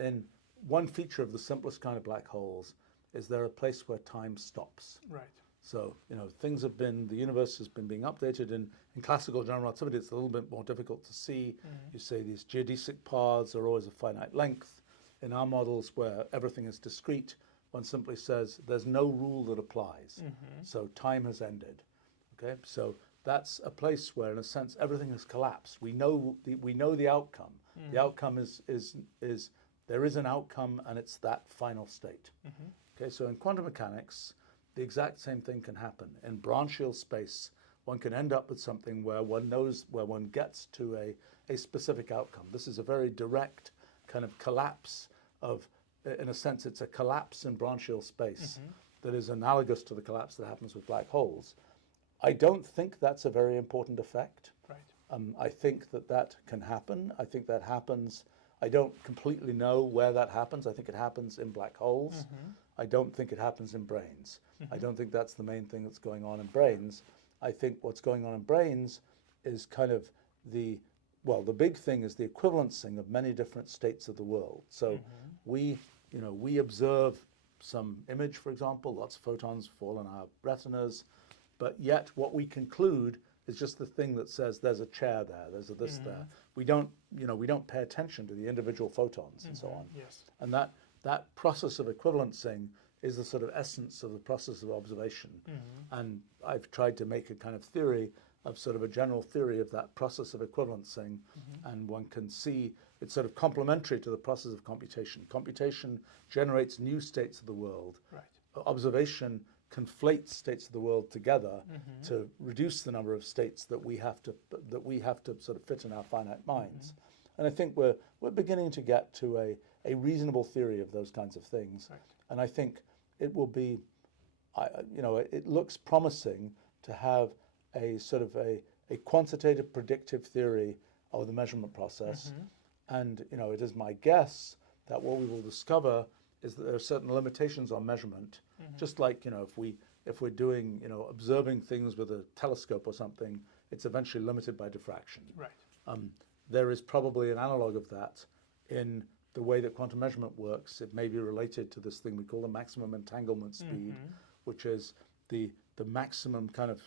in one feature of the simplest kind of black holes is there a place where time stops? Right. So, you know, things have been, the universe has been being updated. In classical general relativity, it's a little bit more difficult to see. You say these geodesic paths are always a finite length. In our models where everything is discrete, one simply says there's no rule that applies. So time has ended. Okay, so that's a place where, in a sense, everything has collapsed. We know the outcome. The outcome is there is an outcome, and it's that final state. Okay, so in quantum mechanics, the exact same thing can happen. In branchial space, one can end up with something where one knows, where one gets to a specific outcome. This is a very direct kind of collapse of, in a sense, it's a collapse in branchial space that is analogous to the collapse that happens with black holes. I don't think that's a very important effect. Right. I think that can happen. I think that happens. I don't completely know where that happens. I think it happens in black holes. I don't think it happens in brains. I don't think that's the main thing that's going on in brains. I think what's going on in brains is kind of the big thing is the equivalencing of many different states of the world. So we observe some image, for example, lots of photons fall on our retinas, but yet what we conclude is just the thing that says there's a chair there, there's a this there. We don't pay attention to the individual photons and so on. Yes. And that process of equivalencing is the sort of essence of the process of observation. And I've tried to make a kind of theory of sort of a general theory of that process of equivalencing, and one can see it's sort of complementary to the process of computation. Computation generates new states of the world. Right. Observation conflates states of the world together to reduce the number of states that we have to sort of fit in our finite minds. And I think we're beginning to get to a reasonable theory of those kinds of things. Right. And I think it will be, it looks promising to have a sort of a quantitative predictive theory of the measurement process. And, it is my guess that what we will discover is that there are certain limitations on measurement. Just like, if we're doing, observing things with a telescope or something, it's eventually limited by diffraction. Right. There is probably an analog of that in the way that quantum measurement works. It may be related to this thing we call the maximum entanglement speed, which is the maximum kind of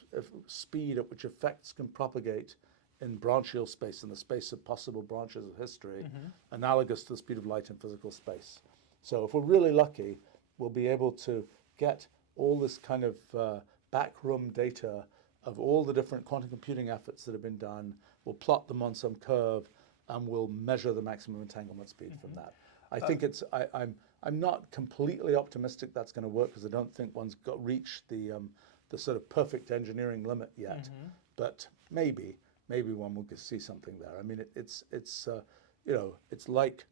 speed at which effects can propagate in branchial space, in the space of possible branches of history, analogous to the speed of light in physical space. So if we're really lucky, we'll be able to get all this kind of backroom data of all the different quantum computing efforts that have been done. We'll plot them on some curve, and we'll measure the maximum entanglement speed from that. I think I'm not completely optimistic that's going to work, because I don't think one's reached the sort of perfect engineering limit yet. But maybe one will see something there. I mean, it's like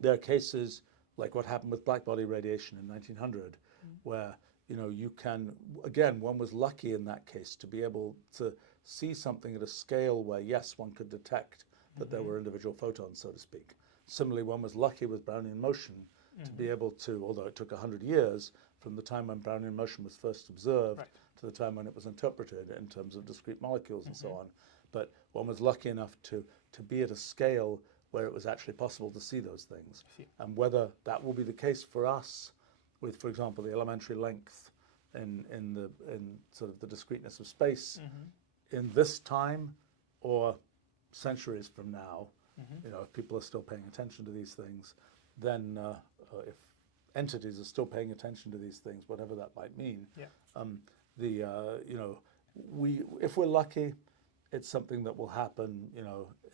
there are cases like what happened with black body radiation in 1900, where you can, again, one was lucky in that case to be able to see something at a scale where, yes, one could detect that there were individual photons, so to speak. Similarly, one was lucky with Brownian motion to be able to, although it took 100 years from the time when Brownian motion was first observed to the time when it was interpreted in terms of discrete molecules and so on. But one was lucky enough to be at a scale where it was actually possible to see those things. And whether that will be the case for us with, for example, the elementary length in sort of the discreteness of space in this time or centuries from now, if people are still paying attention to these things, then if entities are still paying attention to these things, whatever that might mean, if we're lucky, it's something that will happen,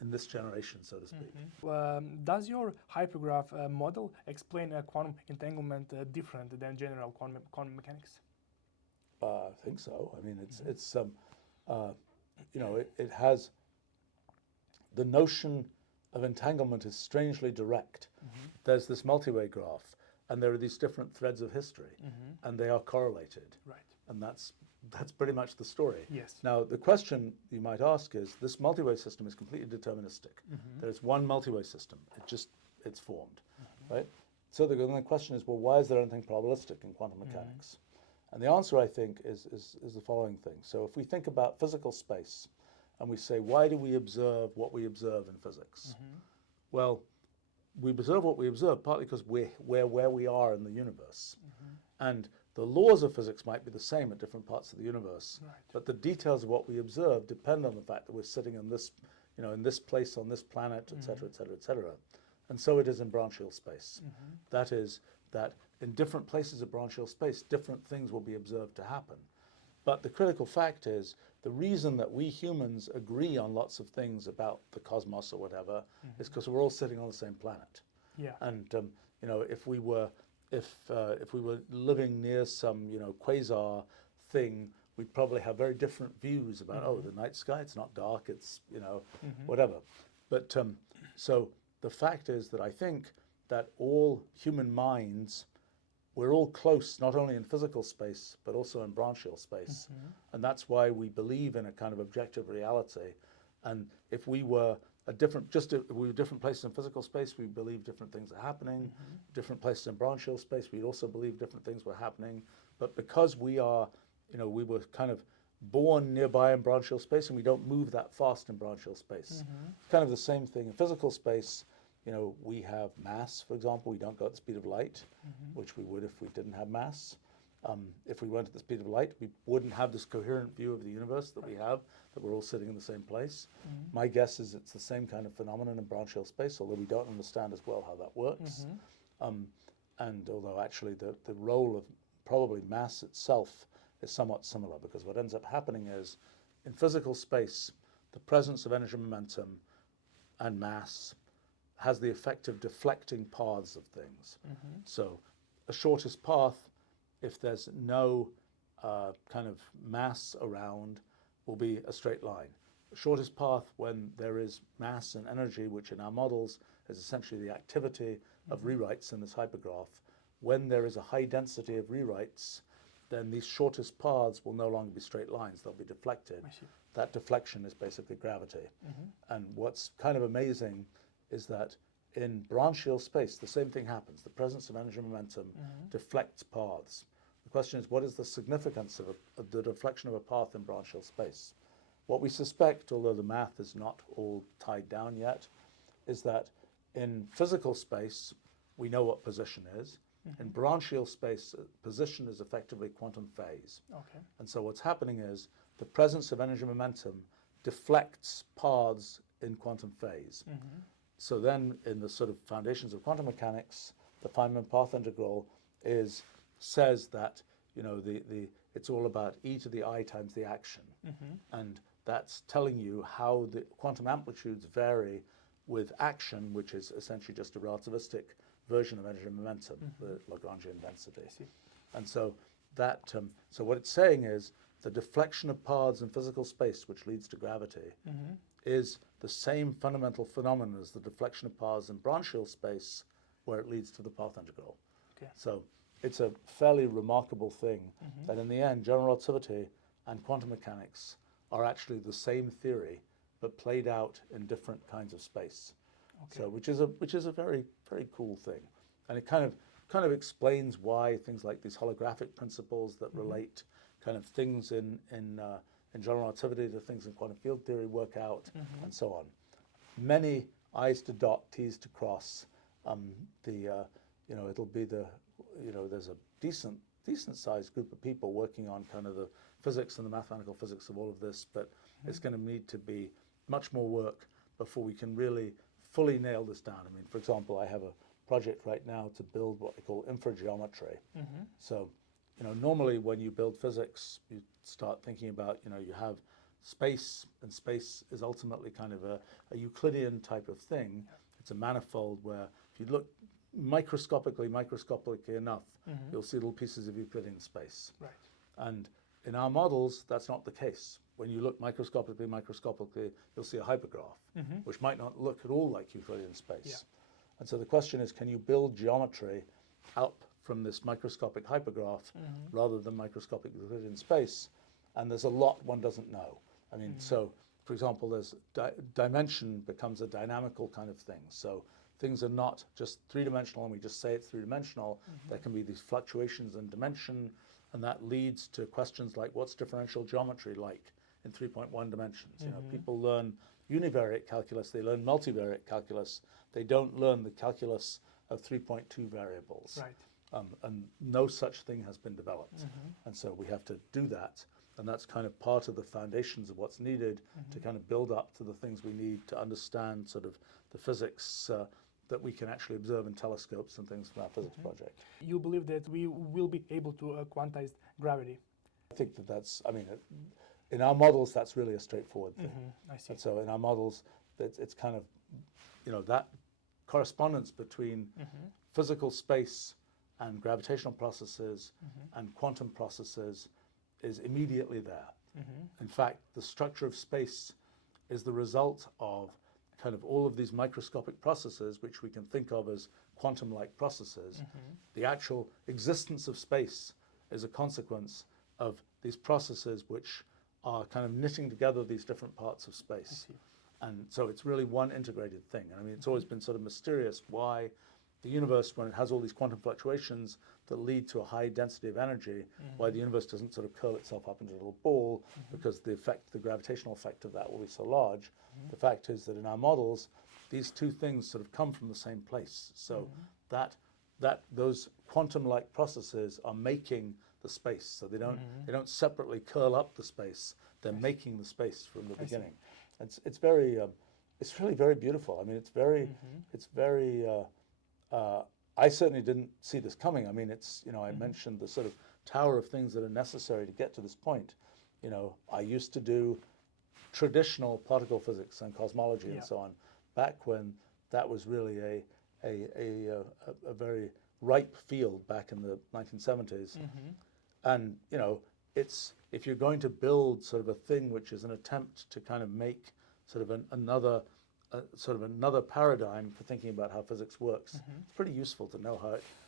in this generation, so to speak. Does your hypergraph model explain quantum entanglement different than general quantum mechanics? I think so. I mean, it has, the notion of entanglement is strangely direct. There's this multi-way graph, and there are these different threads of history, and they are correlated. Right. And that's pretty much the story. Yes. Now, the question you might ask is, this multi-way system is completely deterministic. There's one multi-way system. It's formed, right? So the question is, well, why is there anything probabilistic in quantum mechanics? And the answer, I think, is the following thing. So if we think about physical space, and we say, why do we observe what we observe in physics? Well, we observe what we observe partly because we're where we are in the universe. And the laws of physics might be the same at different parts of the universe, but the details of what we observe depend on the fact that we're sitting in this, in this place on this planet, et cetera, et cetera, et cetera. And so it is in branchial space. That is, that in different places of branchial space, different things will be observed to happen. But the critical fact is, the reason that we humans agree on lots of things about the cosmos or whatever is because we're all sitting on the same planet. Yeah. And if we were living near some quasar thing, we'd probably have very different views about the night sky. It's not dark. It's whatever. But so the fact is that I think that all human minds, we're all close, not only in physical space, but also in branchial space. And that's why we believe in a kind of objective reality. And if we were if we were different places in physical space, we believe different things are happening. Different places in branchial space, we'd also believe different things were happening. But because we are, we were kind of born nearby in branchial space and we don't move that fast in branchial space. It's kind of the same thing in physical space. We have mass, for example. We don't go at the speed of light, which we would if we didn't have mass. If we went at the speed of light, we wouldn't have this coherent view of the universe that we have, that we're all sitting in the same place. My guess is it's the same kind of phenomenon in branchial space, although we don't understand as well how that works. And although actually the role of probably mass itself is somewhat similar, because what ends up happening is, in physical space, the presence of energy momentum and mass has the effect of deflecting paths of things. So the shortest path, if there's no kind of mass around, will be a straight line. The shortest path when there is mass and energy, which in our models is essentially the activity of rewrites in this hypergraph, when there is a high density of rewrites, then these shortest paths will no longer be straight lines, they'll be deflected. That deflection is basically gravity. And what's kind of amazing is that in branchial space, the same thing happens. The presence of energy momentum deflects paths. The question is, what is the significance of the deflection of a path in branchial space? What we suspect, although the math is not all tied down yet, is that in physical space, we know what position is. In branchial space, position is effectively quantum phase. And so what's happening is the presence of energy momentum deflects paths in quantum phase. So then in the sort of foundations of quantum mechanics, the Feynman path integral says that it's all about e to the I times the action. And that's telling you how the quantum amplitudes vary with action, which is essentially just a relativistic version of energy momentum, the Lagrangian density. And so that so what it's saying is the deflection of paths in physical space, which leads to gravity, is the same fundamental phenomenon as the deflection of paths in branchial space, where it leads to the path integral. So it's a fairly remarkable thing that in the end, general relativity and quantum mechanics are actually the same theory, but played out in different kinds of space. So which is a very, very cool thing. And it kind of explains why things like these holographic principles that relate kind of things in general relativity to things in quantum field theory work out, and so on. Many I's to dot, T's to cross. It'll be there's a decent sized group of people working on kind of the physics and the mathematical physics of all of this, but it's going to need to be much more work before we can really fully nail this down. I mean, for example, I have a project right now to build what I call infrageometry. So, normally when you build physics, you start thinking about, you have space, and space is ultimately kind of a Euclidean type of thing. It's a manifold where if you look microscopically enough, you'll see little pieces of Euclidean space. And in our models, that's not the case. When you look microscopically, you'll see a hypergraph, which might not look at all like Euclidean space. And so the question is, can you build geometry up from this microscopic hypergraph rather than microscopic Euclidean space? And there's a lot one doesn't know. I mean, so for example, there's dimension becomes a dynamical kind of thing. So things are not just three-dimensional and we just say it's three-dimensional. There can be these fluctuations in dimension, and that leads to questions like, what's differential geometry like in 3.1 dimensions? People learn univariate calculus, they learn multivariate calculus. They don't learn the calculus of 3.2 variables. Right. And no such thing has been developed. And so we have to do that. And that's kind of part of the foundations of what's needed to kind of build up to the things we need to understand sort of the physics that we can actually observe in telescopes and things from our physics project. You believe that we will be able to quantize gravity? I think that that's, I mean, in our models, that's really a straightforward thing. I see. And so in our models, it's kind of, you know, that correspondence between physical space and gravitational processes and quantum processes is immediately there. In fact, the structure of space is the result of kind of all of these microscopic processes, which we can think of as quantum-like processes. The actual existence of space is a consequence of these processes which are kind of knitting together these different parts of space. And so it's really one integrated thing. I mean, it's always been sort of mysterious why the universe, when it has all these quantum fluctuations that lead to a high density of energy, why the universe doesn't sort of curl itself up into a little ball, because the effect, the gravitational effect of that will be so large. The fact is that in our models, these two things sort of come from the same place. So that those quantum-like processes are making the space. So they don't separately curl up the space. They're making the space from the beginning. It's really very beautiful. I mean, it's very. I certainly didn't see this coming. I mean, it's, you know, I mentioned the sort of tower of things that are necessary to get to this point. You know, I used to do traditional particle physics and cosmology and so on back when that was really a very ripe field back in the 1970s. And, you know, it's, if you're going to build sort of a thing which is an attempt to kind of make sort of another paradigm for thinking about how physics works, it's pretty useful to know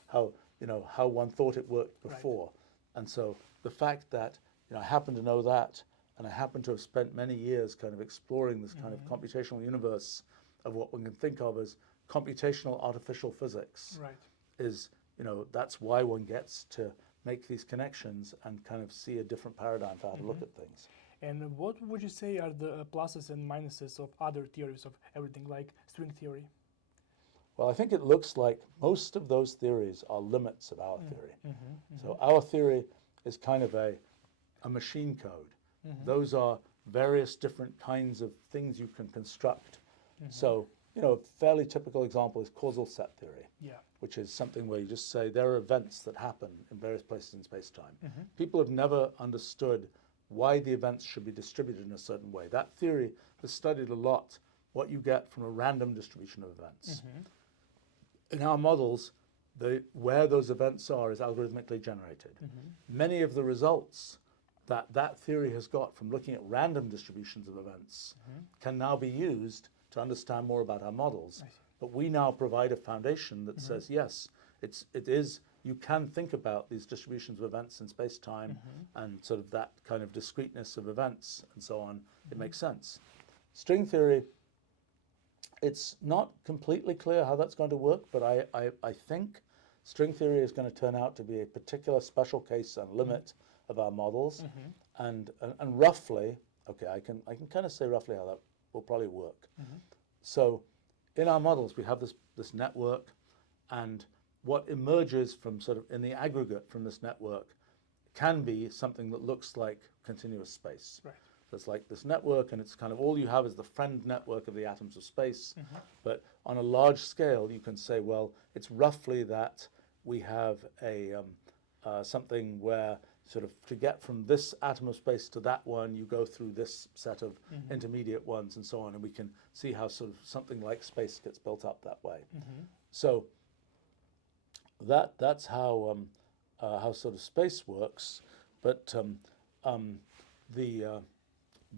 how one thought it worked before. Right. And so the fact that, you know, I happen to know that, and I happen to have spent many years kind of exploring this kind of computational universe of what one can think of as computational artificial physics, is, you know, that's why one gets to make these connections and kind of see a different paradigm for how to look at things. And what would you say are the pluses and minuses of other theories of everything, like string theory? Well, I think it looks like most of those theories are limits of our theory. So our theory is kind of a machine code. Those are various different kinds of things you can construct. So, you know, a fairly typical example is causal set theory, which is something where you just say there are events that happen in various places in space-time. People have never understood why the events should be distributed in a certain way. That theory has studied a lot what you get from a random distribution of events. In our models, where those events are is algorithmically generated. Many of the results that theory has got from looking at random distributions of events can now be used to understand more about our models. But we now provide a foundation that says, yes, it is, you can think about these distributions of events in space-time and sort of that kind of discreteness of events and so on. It makes sense. String theory, it's not completely clear how that's going to work, but I think string theory is going to turn out to be a particular special case and limit of our models. And roughly, okay, I can kind of say roughly how that will probably work. So in our models, we have this network, and what emerges from sort of in the aggregate from this network can be something that looks like continuous space. So it's like this network, and it's kind of all you have is the friend network of the atoms of space. But on a large scale, you can say, well, it's roughly that we have a something where sort of to get from this atom of space to that one, you go through this set of intermediate ones and so on, and we can see how sort of something like space gets built up that way. So that's how sort of space works. But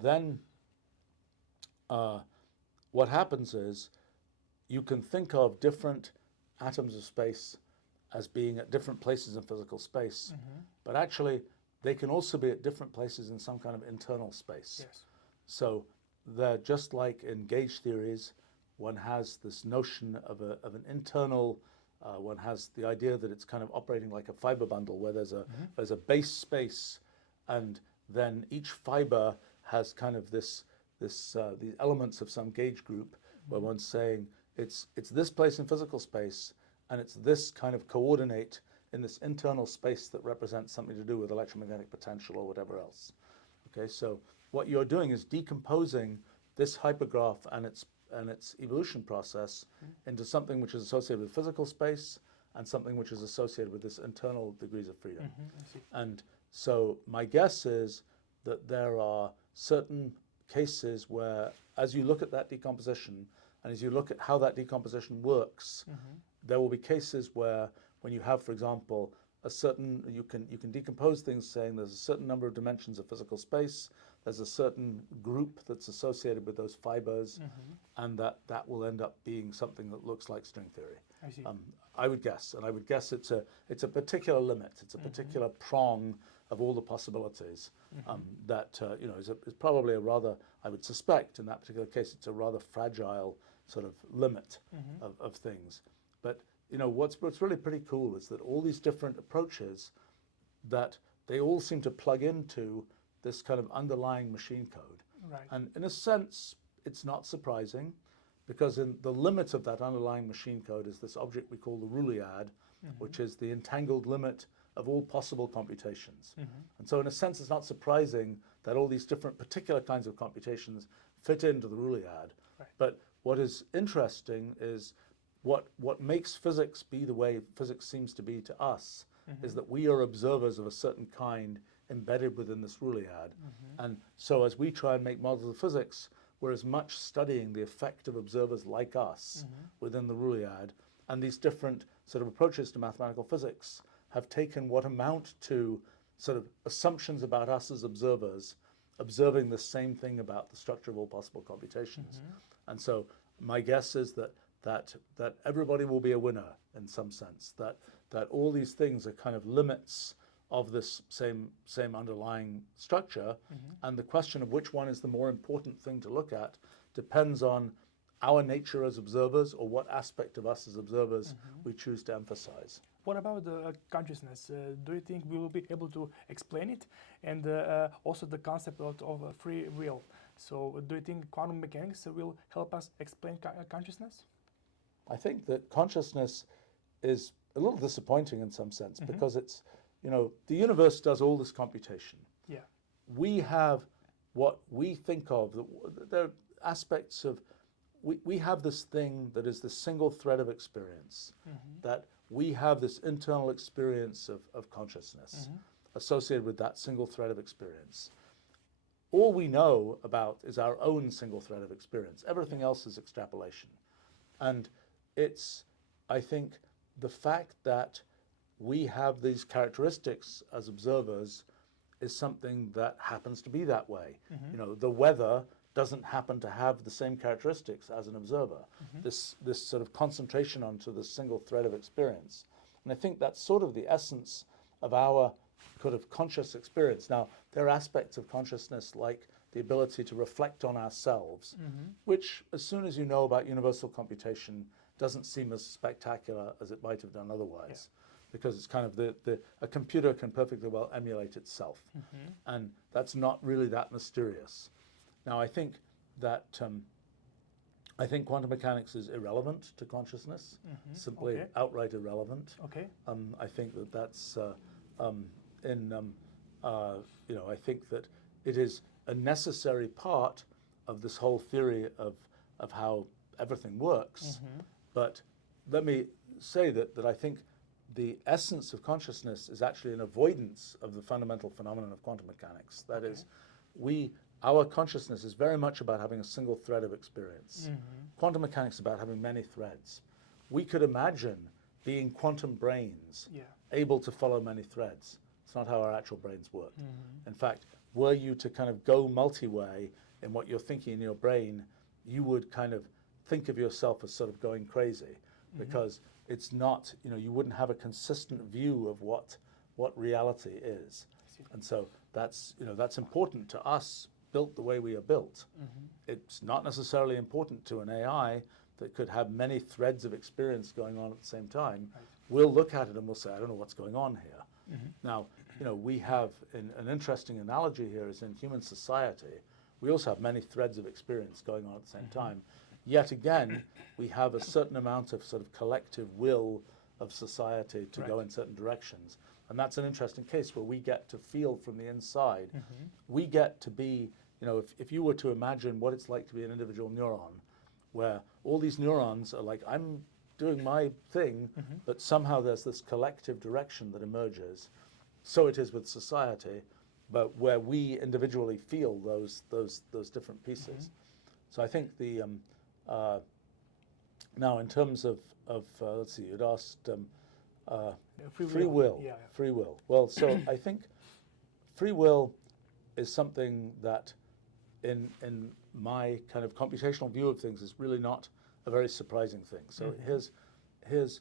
then what happens is you can think of different atoms of space as being at different places in physical space, but actually they can also be at different places in some kind of internal space. So they're just like in gauge theories, one has this notion of an internal, one has the idea that it's kind of operating like a fiber bundle where there's a base space, and then each fiber has kind of this these elements of some gauge group where one's saying it's this place in physical space and it's this kind of coordinate in this internal space that represents something to do with electromagnetic potential or whatever else. Okay, so what you're doing is decomposing this hypergraph and its evolution process into something which is associated with physical space and something which is associated with this internal degrees of freedom. And so my guess is that there are certain cases where, as you look at that decomposition and as you look at how that decomposition works, there will be cases where when you have, for example, a certain, you can decompose things saying there's a certain number of dimensions of physical space, there's a certain group that's associated with those fibers, and that will end up being something that looks like string theory. I see. I would guess, and I would guess it's a particular limit, it's a particular prong of all the possibilities that you know is probably a rather, I would suspect in that particular case, it's a rather fragile sort of limit of things. But you know what's really pretty cool is that all these different approaches, that they all seem to plug into this kind of underlying machine code. Right. And in a sense, it's not surprising, because in the limit of that underlying machine code is this object we call the Roolead, which is the entangled limit of all possible computations. And so in a sense, it's not surprising that all these different particular kinds of computations fit into the Roolead. Right. But what is interesting is what makes physics be the way physics seems to be to us is that we are observers of a certain kind embedded within this Roolead. And so as we try and make models of physics, we're as much studying the effect of observers like us within the Roolead. And these different sort of approaches to mathematical physics have taken what amount to sort of assumptions about us as observers, observing the same thing about the structure of all possible computations. And so my guess is that everybody will be a winner in some sense, that all these things are kind of limits of this same underlying structure, and the question of which one is the more important thing to look at depends on our nature as observers or what aspect of us as observers we choose to emphasize. What about the consciousness? Do you think we will be able to explain it? And also the concept of free will. So do you think quantum mechanics will help us explain consciousness? I think that consciousness is a little disappointing in some sense, because it's, you know, the universe does all this computation. Yeah. We have what we think of, there are aspects of, we have this thing that is the single thread of experience, that we have this internal experience of consciousness associated with that single thread of experience. All we know about is our own single thread of experience. Everything else is extrapolation. And it's, I think, the fact that we have these characteristics as observers is something that happens to be that way. You know, the weather doesn't happen to have the same characteristics as an observer. This sort of concentration onto the single thread of experience. And I think that's sort of the essence of our kind of conscious experience. Now, there are aspects of consciousness like the ability to reflect on ourselves, which, as soon as you know about universal computation, doesn't seem as spectacular as it might have done otherwise. Because it's kind of a computer can perfectly well emulate itself. And that's not really that mysterious. Now, I think that quantum mechanics is irrelevant to consciousness, simply outright irrelevant. I think that that's you know, I think that it is a necessary part of this whole theory of how everything works. But let me say that I think the essence of consciousness is actually an avoidance of the fundamental phenomenon of quantum mechanics. That is, our consciousness is very much about having a single thread of experience. Quantum mechanics is about having many threads. We could imagine being quantum brains able to follow many threads. It's not how our actual brains work. In fact, were you to kind of go multi-way in what you're thinking in your brain, you would kind of think of yourself as sort of going crazy, because it's not, you know, you wouldn't have a consistent view of what reality is. And so that's, you know, that's important to us built the way we are built. It's not necessarily important to an AI that could have many threads of experience going on at the same time. We'll look at it and we'll say, I don't know what's going on here. Now, you know, we have an interesting analogy here is in human society, we also have many threads of experience going on at the same time. Yet again, we have a certain amount of sort of collective will of society to go in certain directions. And that's an interesting case where we get to feel from the inside. We get to be, you know, if you were to imagine what it's like to be an individual neuron, where all these neurons are like, I'm doing my thing, but somehow there's this collective direction that emerges. So it is with society, but where we individually feel those different pieces. So I think the now in terms of let's see, you'd asked free will. Yeah. Free will. Well, so I think free will is something that in my kind of computational view of things is really not a very surprising thing. So here's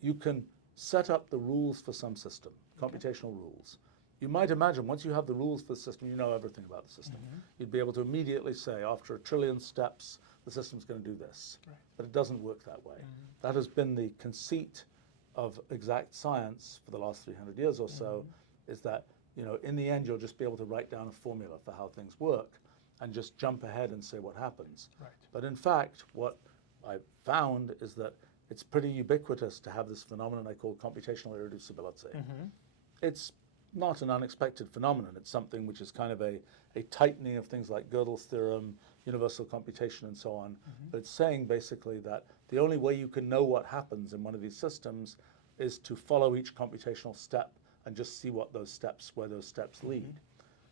you can set up the rules for some system, computational rules. You might imagine once you have the rules for the system, you know everything about the system. You'd be able to immediately say, after 1 trillion steps, the system's going to do this. But it doesn't work that way. That has been the conceit of exact science for the last 300 years or so, is that, you know, in the end, you'll just be able to write down a formula for how things work and just jump ahead and say what happens. But in fact, what I found is that it's pretty ubiquitous to have this phenomenon I call computational irreducibility. It's not an unexpected phenomenon. It's something which is kind of a tightening of things like Gödel's theorem, universal computation, and so on. But it's saying basically that the only way you can know what happens in one of these systems is to follow each computational step and just see what those steps, where those steps lead.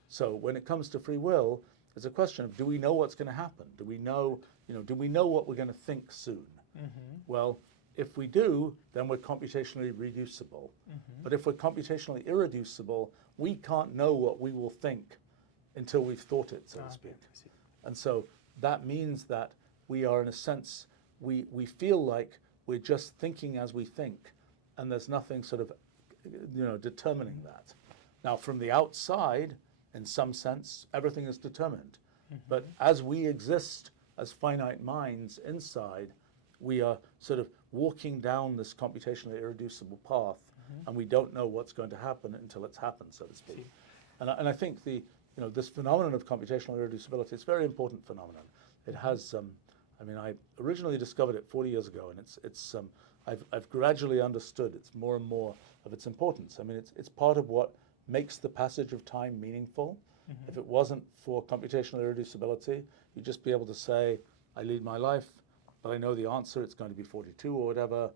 So when it comes to free will, it's a question of, do we know what's going to happen? Do we know, you know, do we know what we're going to think soon? Well, if we do, then we're computationally reducible. But if we're computationally irreducible, we can't know what we will think until we've thought it, so to speak. And so that means that we are, in a sense, we feel like we're just thinking as we think, and there's nothing sort of, you know, determining that. Now, from the outside, in some sense, everything is determined. But as we exist as finite minds inside, we are sort of walking down this computationally irreducible path, and we don't know what's going to happen until it's happened, so to speak. And I think the, you know, this phenomenon of computational irreducibility is a very important phenomenon. It has, I mean, I originally discovered it 40 years ago, and it's I've gradually understood it's more and more of its importance. I mean, it's part of what makes the passage of time meaningful. If it wasn't for computational irreducibility, you'd just be able to say, I lead my life, but I know the answer, it's going to be 42 or whatever.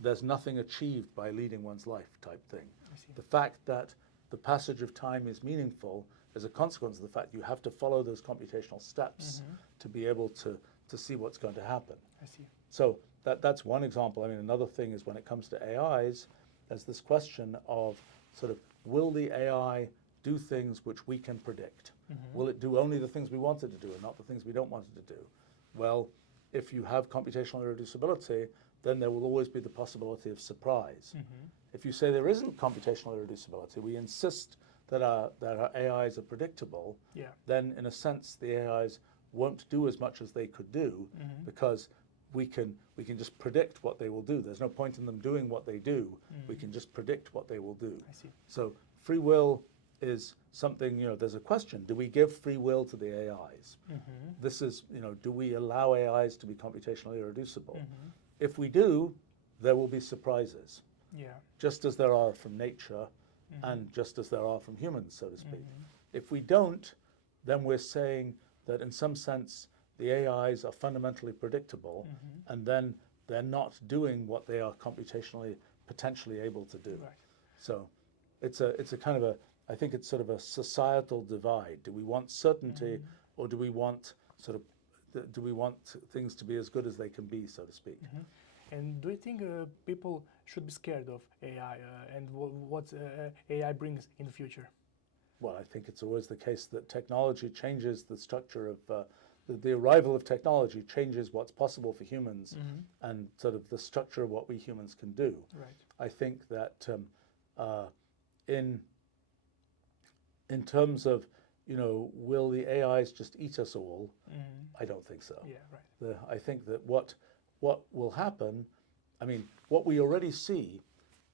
There's nothing achieved by leading one's life type thing. The fact that the passage of time is meaningful is a consequence of the fact you have to follow those computational steps to be able to see what's going to happen. So that's one example. I mean, another thing is when it comes to AIs, there's this question of sort of, will the AI do things which we can predict? Will it do only the things we want it to do and not the things we don't want it to do? Well, if you have computational irreducibility, then there will always be the possibility of surprise. If you say there isn't computational irreducibility, we insist that our AIs are predictable, then in a sense the AIs won't do as much as they could do because we can just predict what they will do. There's no point in them doing what they do. We can just predict what they will do. So free will is something, you know, there's a question, do we give free will to the AIs? This is, you know, do we allow AIs to be computationally irreducible? If we do, there will be surprises. Just as there are from nature and just as there are from humans, so to speak. If we don't, then we're saying that in some sense the AIs are fundamentally predictable and then they're not doing what they are computationally potentially able to do. So it's a kind of a, I think it's sort of a societal divide. Do we want certainty or do we want sort of, do we want things to be as good as they can be, so to speak? And do you think people should be scared of AI and what AI brings in the future? Well, I think it's always the case that technology changes the structure of, the arrival of technology changes what's possible for humans and sort of the structure of what we humans can do. I think that in terms of, you know, will the AIs just eat us all? I don't think so. I think that what will happen, I mean, what we already see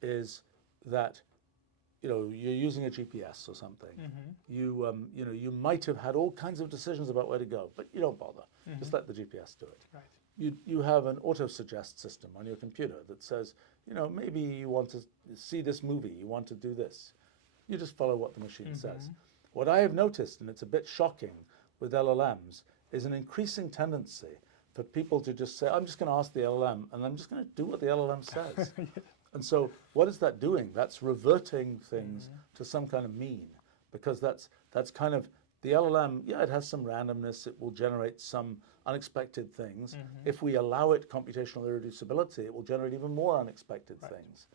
is that you're using a GPS or something. You might have had all kinds of decisions about where to go, but you don't bother. Just let the GPS do it. Right. You have an auto-suggest system on your computer that says, maybe you want to see this movie, you want to do this. You just follow what the machine says. What I have noticed, and it's a bit shocking with LLMs, is an increasing tendency for people to just say, I'm just going to ask the LLM, and I'm just going to do what the LLM says. And so what is that doing? That's reverting things to some kind of mean, because that's kind of, the LLM, yeah, it has some randomness, it will generate some unexpected things. If we allow it computational irreducibility, it will generate even more unexpected things.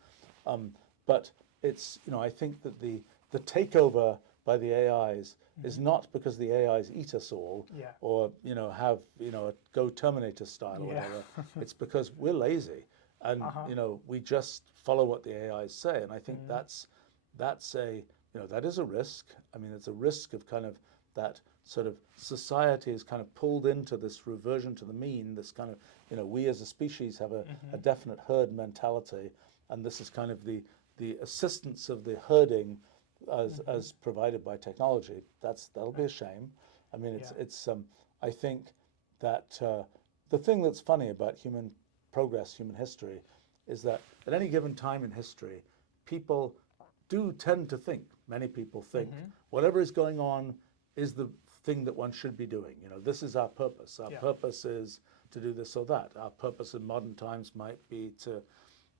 But it's, I think that the takeover by the AIs is not because the AIs eat us all, or have a Go Terminator style or whatever. It's because we're lazy, and we just follow what the AIs say. And I think that's a that is a risk. I mean, it's a risk of kind of that sort of society is kind of pulled into this reversion to the mean. This kind of we as a species have a definite herd mentality, and this is kind of the assistance of the herding as provided by technology. That'll be a shame. I mean, it's I think that the thing that's funny about human progress, human history, is that at any given time in history, people do tend to think, many people think, whatever is going on is the thing that one should be doing. This is our purpose. Our purpose is to do this or that. Our purpose in modern times might be to,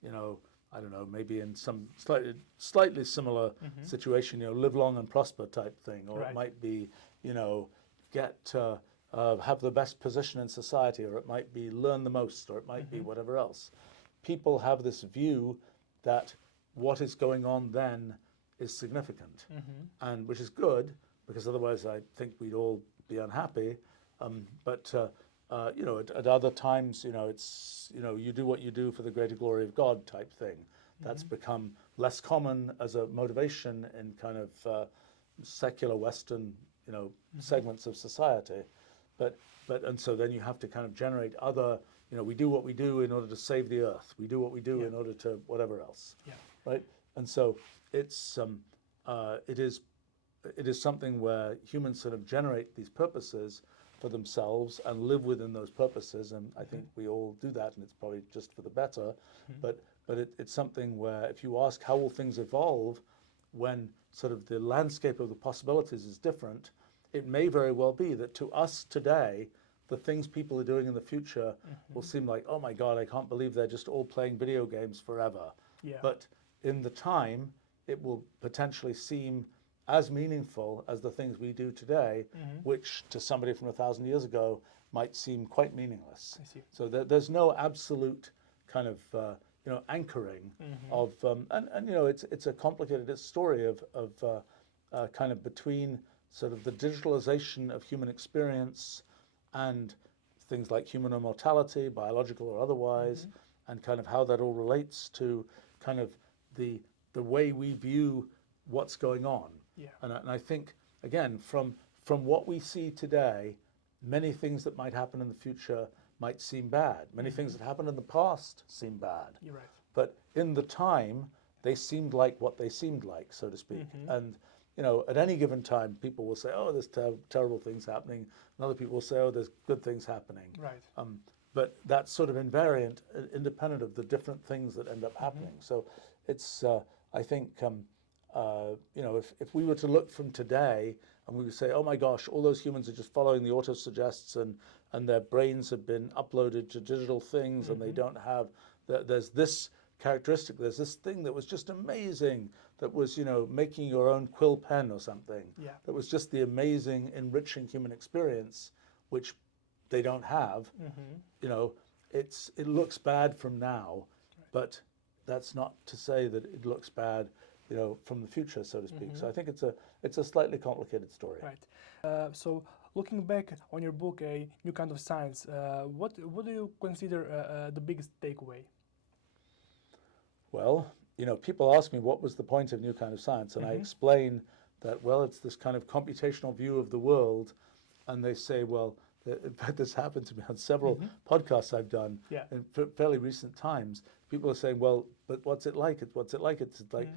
I don't know, maybe in some slightly similar situation, live long and prosper type thing, or it might be, get have the best position in society, or it might be learn the most, or it might be whatever else. People have this view that what is going on then is significant, and which is good, because otherwise I think we'd all be unhappy. But at other times, it's you do what you do for the greater glory of God type thing. That's become less common as a motivation in kind of secular Western segments of society. And so then you have to kind of generate other. We do what we do in order to save the earth. We do what we do in order to whatever else. Right. And so it's it is something where humans sort of generate these purposes for themselves and live within those purposes, and I think we all do that, and it's probably just for the better. But it's something where if you ask how will things evolve when sort of the landscape of the possibilities is different, it may very well be that to us today, the things people are doing in the future will seem like, oh my God, I can't believe they're just all playing video games forever. But in the time, it will potentially seem as meaningful as the things we do today, which to somebody from 1,000 years ago might seem quite meaningless. I see. So there's no absolute kind of anchoring of and it's a complicated story of kind of between sort of the digitalization of human experience and things like human immortality, biological or otherwise, and kind of how that all relates to kind of the way we view what's going on. And I think, again, from what we see today, many things that might happen in the future might seem bad. Many things that happened in the past seem bad. You're right. But in the time, they seemed like what they seemed like, so to speak. And at any given time, people will say, oh, there's terrible things happening. And other people will say, oh, there's good things happening. Right. But that's sort of invariant, independent of the different things that end up happening. So it's, I think, if we were to look from today and we would say, oh my gosh, all those humans are just following the auto-suggests and their brains have been uploaded to digital things and they don't have, there's this characteristic, there's this thing that was just amazing, that was, making your own quill pen or something, that was just the amazing, enriching human experience, which they don't have. It looks bad from now, but that's not to say that it looks bad from the future, so to speak. So I think it's a slightly complicated story. Right. So looking back on your book, A New Kind of Science, what do you consider the biggest takeaway? Well, people ask me what was the point of New Kind of Science, and I explain that, well, it's this kind of computational view of the world, and they say, well, in fact, this happened to me on several podcasts I've done in fairly recent times. People are saying, well, but what's it like? It's like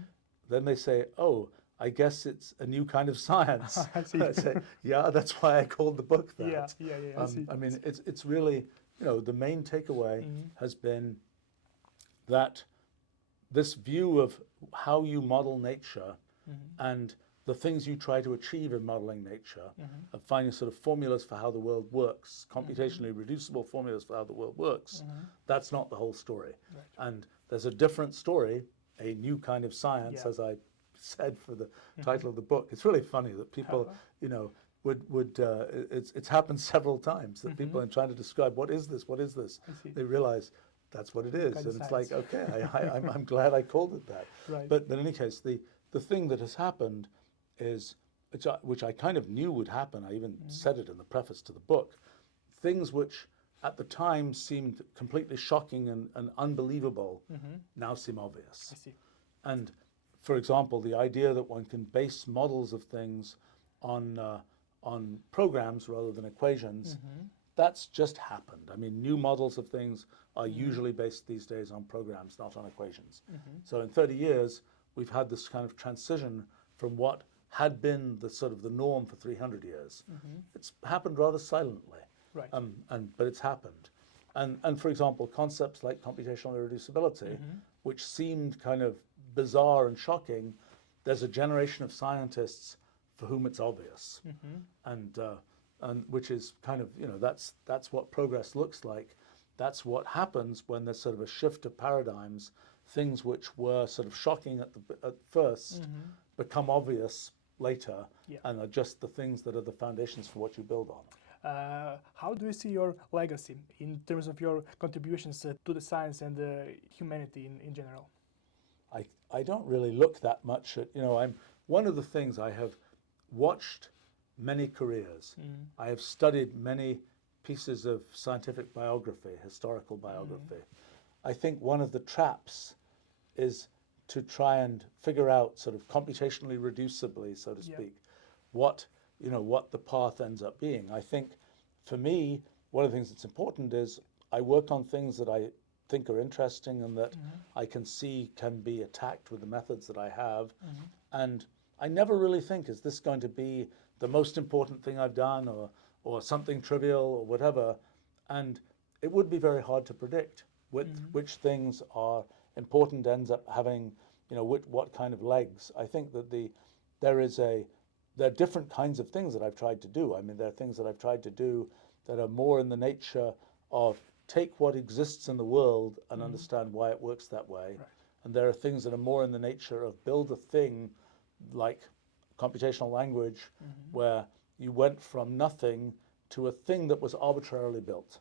then they say, oh, I guess it's a new kind of science. I see. I say, yeah, that's why I called the book that. Yeah, I see. I mean, it's really, the main takeaway has been that this view of how you model nature and the things you try to achieve in modeling nature, of finding sort of formulas for how the world works, computationally reducible formulas for how the world works, that's not the whole story. Right. And there's a different story, a new kind of science, as I said for the title of the book. It's really funny that people, it's happened several times that people, in trying to describe what is this, they realize that's what it is. And it's like, okay, I'm glad I called it that. Right. But in any case, the thing that has happened is, which I kind of knew would happen, I even said it in the preface to the book, things which at the time seemed completely shocking and unbelievable now seem obvious. I see. And for example, the idea that one can base models of things on programs rather than equations, that's just happened. I mean, new models of things are usually based these days on programs, not on equations. So in 30 years, we've had this kind of transition from what had been the sort of the norm for 300 years. It's happened rather silently, Right. but it's happened. And for example, concepts like computational irreducibility, which seemed kind of bizarre and shocking, there's a generation of scientists for whom it's obvious, and which is kind of, that's what progress looks like. That's what happens when there's sort of a shift of paradigms. Things which were sort of shocking at first become obvious later, and are just the things that are the foundations for what you build on. How do you see your legacy in terms of your contributions to the science and humanity in general? I don't really look that much at, I'm one of the things, I have watched many careers. I have studied many pieces of scientific biography, historical biography. I think one of the traps is to try and figure out sort of computationally reducibly, so to speak, what the path ends up being. I think for me, one of the things that's important is I work on things that I think are interesting and that I can see can be attacked with the methods that I have. And I never really think, is this going to be the most important thing I've done or something trivial or whatever? And it would be very hard to predict which things are important, ends up having, what kind of legs. I think that there are different kinds of things that I've tried to do. I mean, there are things that I've tried to do that are more in the nature of take what exists in the world and understand why it works that way. Right. And there are things that are more in the nature of build a thing like computational language, where you went from nothing to a thing that was arbitrarily built.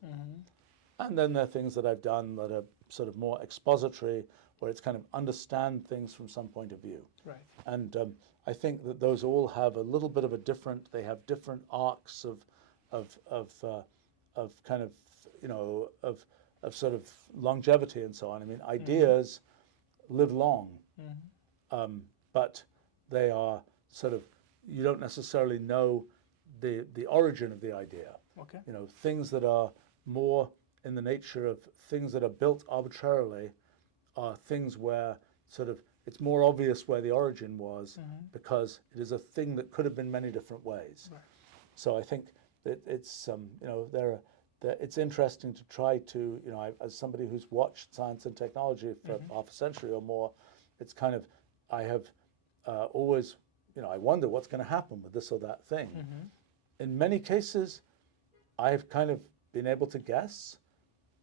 And then there are things that I've done that are sort of more expository, where it's kind of understand things from some point of view. Right. And I think that those all have a little bit of they have different arcs of kind of, of sort of longevity and so on. I mean, ideas live long, but they are sort of, you don't necessarily know the origin of the idea. Okay. Things that are more in the nature of things that are built arbitrarily are things where sort of it's more obvious where the origin was because it is a thing that could have been many different ways. Right. So I think that it's it's interesting to try to, as somebody who's watched science and technology for half a century or more, it's kind of, I have always, I wonder what's going to happen with this or that thing. In many cases, I've kind of been able to guess,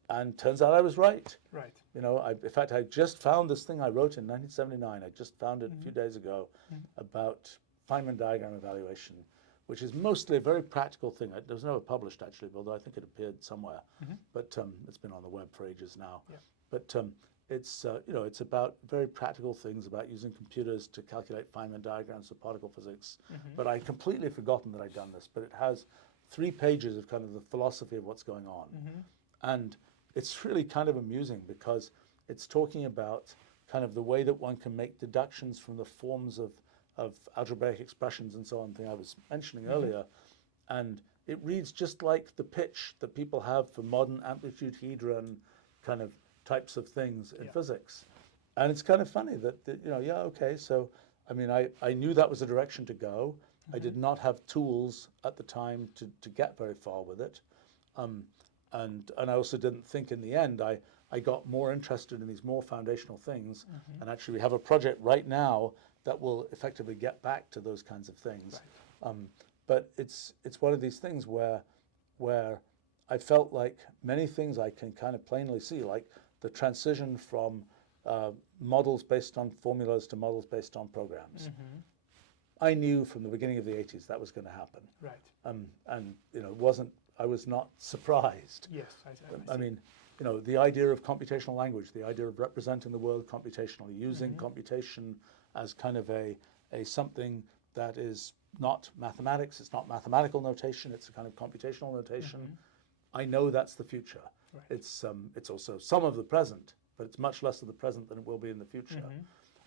and turns out I was right. Right. In fact, I just found this thing I wrote in 1979. I just found it a few days ago about Feynman diagram evaluation, which is mostly a very practical thing. It was never published, actually, although I think it appeared somewhere. But it's been on the web for ages now. Yeah. But it's it's about very practical things about using computers to calculate Feynman diagrams of particle physics. But I'd completely forgotten that I'd done this. But it has 3 pages of kind of the philosophy of what's going on. And it's really kind of amusing because it's talking about kind of the way that one can make deductions from the forms of algebraic expressions and so on, thing I was mentioning earlier. And it reads just like the pitch that people have for modern amplitude hedron kind of types of things in physics. and it's kind of funny that, you know, yeah, okay, so, I mean, I knew that was the direction to go. I did not have tools at the time to get very far with it. And I also didn't think in the end, I got more interested in these more foundational things. And actually we have a project right now that will effectively get back to those kinds of things. Right. But it's one of these things where I felt like many things I can kind of plainly see, like the transition from models based on formulas to models based on programs. I knew from the beginning of the 80s that was going to happen. Right. And you know, I was not surprised. Yes, I I mean, you know, the idea of computational language, the idea of representing the world computationally, using computation as kind of a something that is not mathematics, it's not mathematical notation, it's a kind of computational notation. I know that's the future. Right. It's also some of the present, but it's much less of the present than it will be in the future.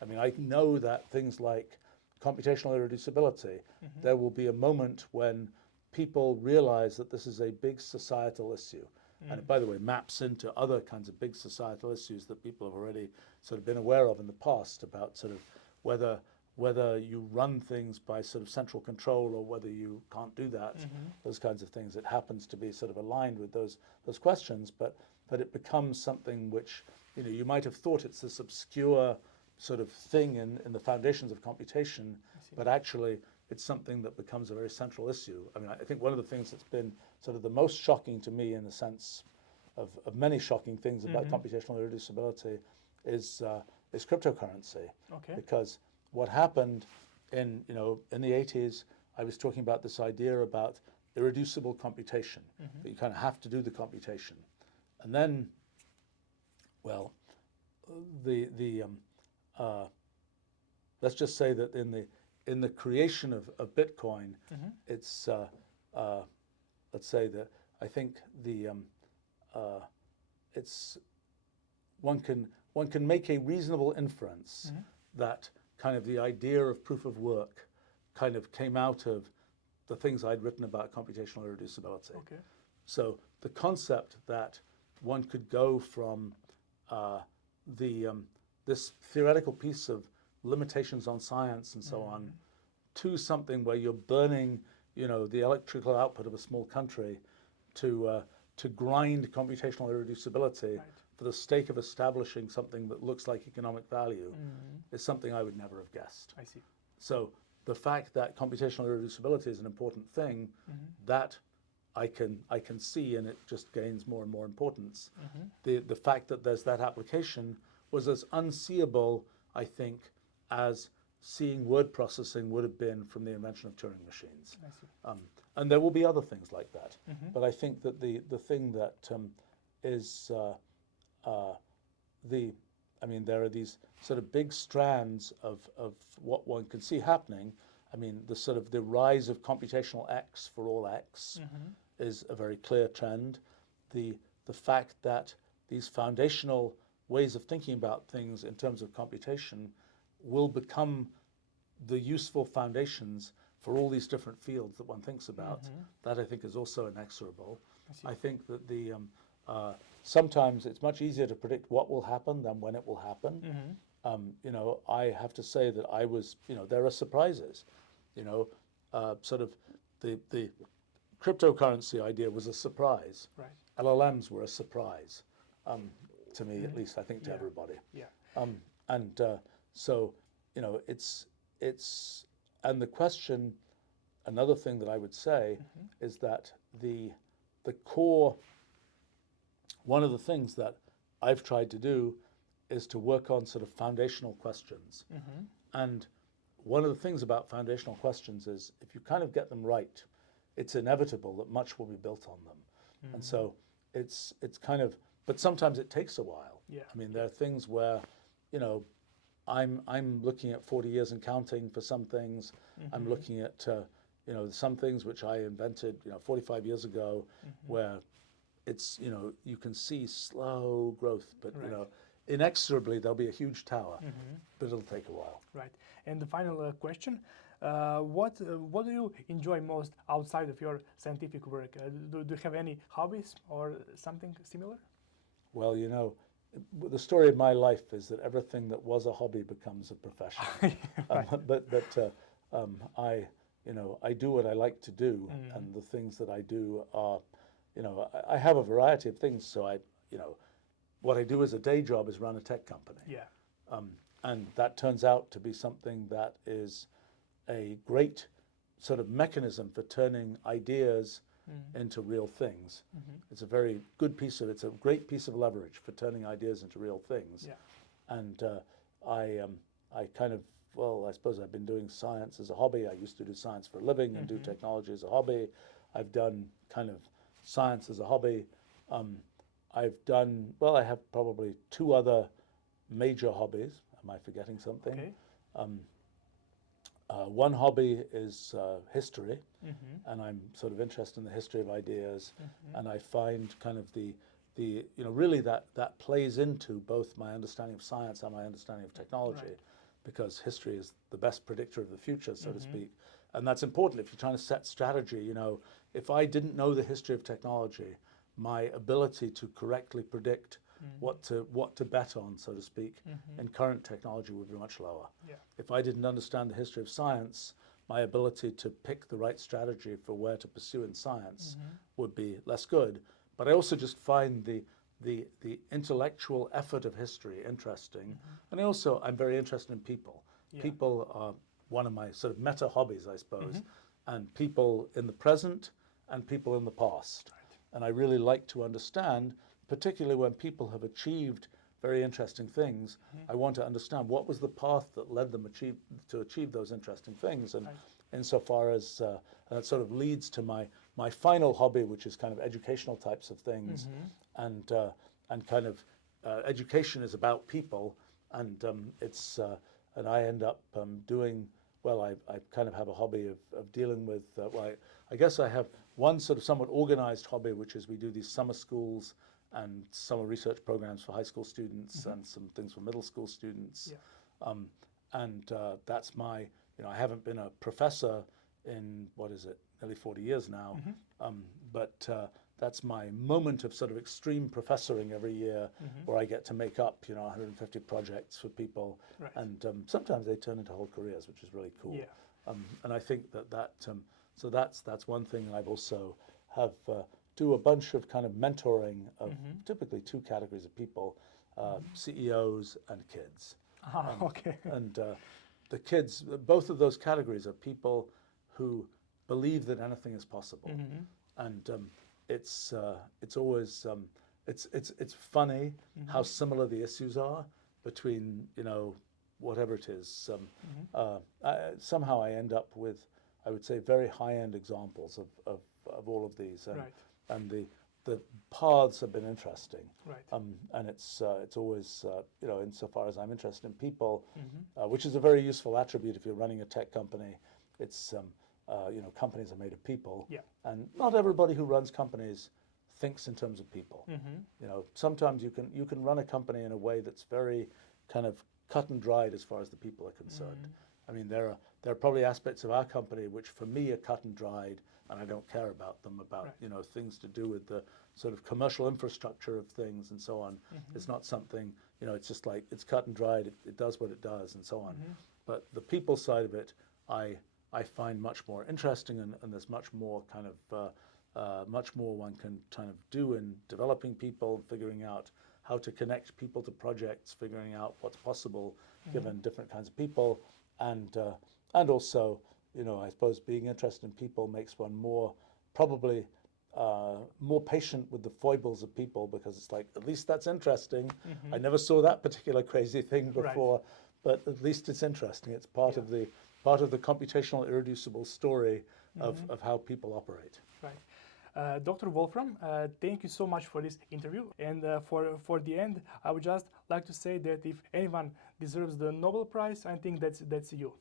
I mean, I know that things like computational irreducibility, there will be a moment when people realize that this is a big societal issue. And it, by the way, maps into other kinds of big societal issues that people have already sort of been aware of in the past, about sort of whether you run things by sort of central control or whether you can't do that, those kinds of things. It happens to be sort of aligned with those questions, but it becomes something which, you know, you might have thought it's this obscure sort of thing in the foundations of computation, but actually it's something that becomes a very central issue. I mean, I think one of the things that's been sort of the most shocking to me, in the sense of many shocking things about computational irreducibility, is cryptocurrency. Okay. Because what happened in the 80s, I was talking about this idea about irreducible computation, that you kind of have to do the computation. And then, well, let's just say that in the creation of Bitcoin, it's let's say that I think it's one can make a reasonable inference that kind of the idea of proof of work kind of came out of the things I'd written about computational irreducibility. Okay. So the concept that one could go from this theoretical piece of limitations on science and so on to something where you're burning, you know, the electrical output of a small country to grind computational irreducibility for the sake of establishing something that looks like economic value is something I would never have guessed. I see. So the fact that computational irreducibility is an important thing, that I can see, and it just gains more and more importance. The fact that there's that application was as unseeable, I think, as seeing word processing would have been from the invention of Turing machines. I see. And there will be other things like that. But I think that the thing that is I mean, there are these sort of big strands of what one can see happening. I mean, the rise of computational X for all X is a very clear trend. The fact that these foundational ways of thinking about things in terms of computation will become the useful foundations for all these different fields that one thinks about, that I think is also inexorable. I think that sometimes it's much easier to predict what will happen than when it will happen. You know, I have to say that I was, you know, there are surprises. You know, sort of the cryptocurrency idea was a surprise. Right. LLMs were a surprise, to me at least, I think to everybody. Yeah. And so, you know, it's and the question, another thing that I would say is that the core, one of the things that I've tried to do is to work on sort of foundational questions. And one of the things about foundational questions is if you kind of get them right, it's inevitable that much will be built on them. And so it's kind of, but sometimes it takes a while. Yeah. I mean, there are things where, you know, I'm looking at 40 years and counting for some things. I'm looking at, you know, some things which I invented, you know, 45 years ago, where it's, you know, you can see slow growth, but, you know, inexorably there'll be a huge tower, but it'll take a while. Right. And the final question, what do you enjoy most outside of your scientific work? Do you have any hobbies or something similar? Well, you know, the story of my life is that everything that was a hobby becomes a profession. I do what I like to do, and the things that I do are, I have a variety of things. So what I do as a day job is run a tech company. Yeah. And that turns out to be something that is a great sort of mechanism for turning ideas into real things. It's a very good it's a great piece of leverage for turning ideas into real things. Yeah. And I kind of, I suppose I've been doing science as a hobby. I used to do science for a living and do technology as a hobby. I've done kind of science as a hobby. I have probably 2 other major hobbies. Am I forgetting something? Okay. One hobby is history, and I'm sort of interested in the history of ideas, and I find kind of really that plays into both my understanding of science and my understanding of technology, because history is the best predictor of the future, so to speak. And that's important if you're trying to set strategy. If I didn't know the history of technology, my ability to correctly predict what to bet on, so to speak, in current technology would be much lower. Yeah. If I didn't understand the history of science, my ability to pick the right strategy for where to pursue in science would be less good. But I also just find the intellectual effort of history interesting, and I'm very interested in people. Yeah. People are one of my sort of meta hobbies, I suppose, and people in the present and people in the past. And I really like to understand, particularly when people have achieved very interesting things, I want to understand what was the path that led them to achieve those interesting things. And insofar as that sort of leads to my final hobby, which is kind of educational types of things, and kind of education is about people, and and I end up doing. Well, I kind of have a hobby of dealing with, I guess I have one sort of somewhat organized hobby, which is we do these summer schools and summer research programs for high school students and some things for middle school students. Yeah. That's I haven't been a professor in, nearly 40 years now, but that's my moment of sort of extreme professoring every year, where I get to make up 150 projects for people, and sometimes they turn into whole careers, which is really cool. Yeah. And I think so that's one thing. I've also do a bunch of kind of mentoring of typically 2 categories of people, CEOs and kids. Okay. And the kids, both of those categories are people who believe that anything is possible, and it's always it's funny how similar the issues are between whatever it is. Somehow I end up with, I would say, very high-end examples of all of these, and the paths have been interesting. And it's always insofar as I'm interested in people, which is a very useful attribute if you're running a tech company. It's companies are made of people, and not everybody who runs companies thinks in terms of people. Sometimes you can run a company in a way that's very kind of cut and dried as far as the people are concerned. I mean, there are probably aspects of our company which for me are cut and dried, and I don't care about them, things to do with the sort of commercial infrastructure of things and so on. It's not something, it's just like, it's cut and dried, it does what it does and so on. But the people side of it, I find much more interesting, and there's much more kind of, much more one can kind of do in developing people, figuring out how to connect people to projects, figuring out what's possible given different kinds of people, and also, I suppose being interested in people makes one probably more patient with the foibles of people, because it's like, at least that's interesting. I never saw that particular crazy thing before, but at least it's interesting. It's part of the computational irreducible story of how people operate. Right. Dr. Wolfram, thank you so much for this interview. And for the end, I would just like to say that if anyone deserves the Nobel Prize, I think that's you.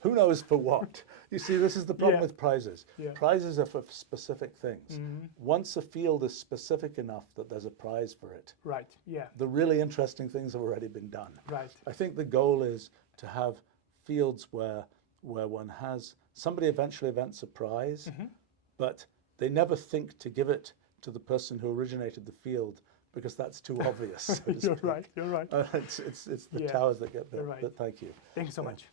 Who knows for what? You see, this is the problem with prizes. Prizes are for specific things. Once a field is specific enough that there's a prize for it, the really interesting things have already been done. I think the goal is to have fields where somebody eventually invents a prize, but they never think to give it to the person who originated the field, because that's too obvious. So to You're speak. right. You're right. It's the Yeah, towers that get you're built. right. But thank you. Thank you so much.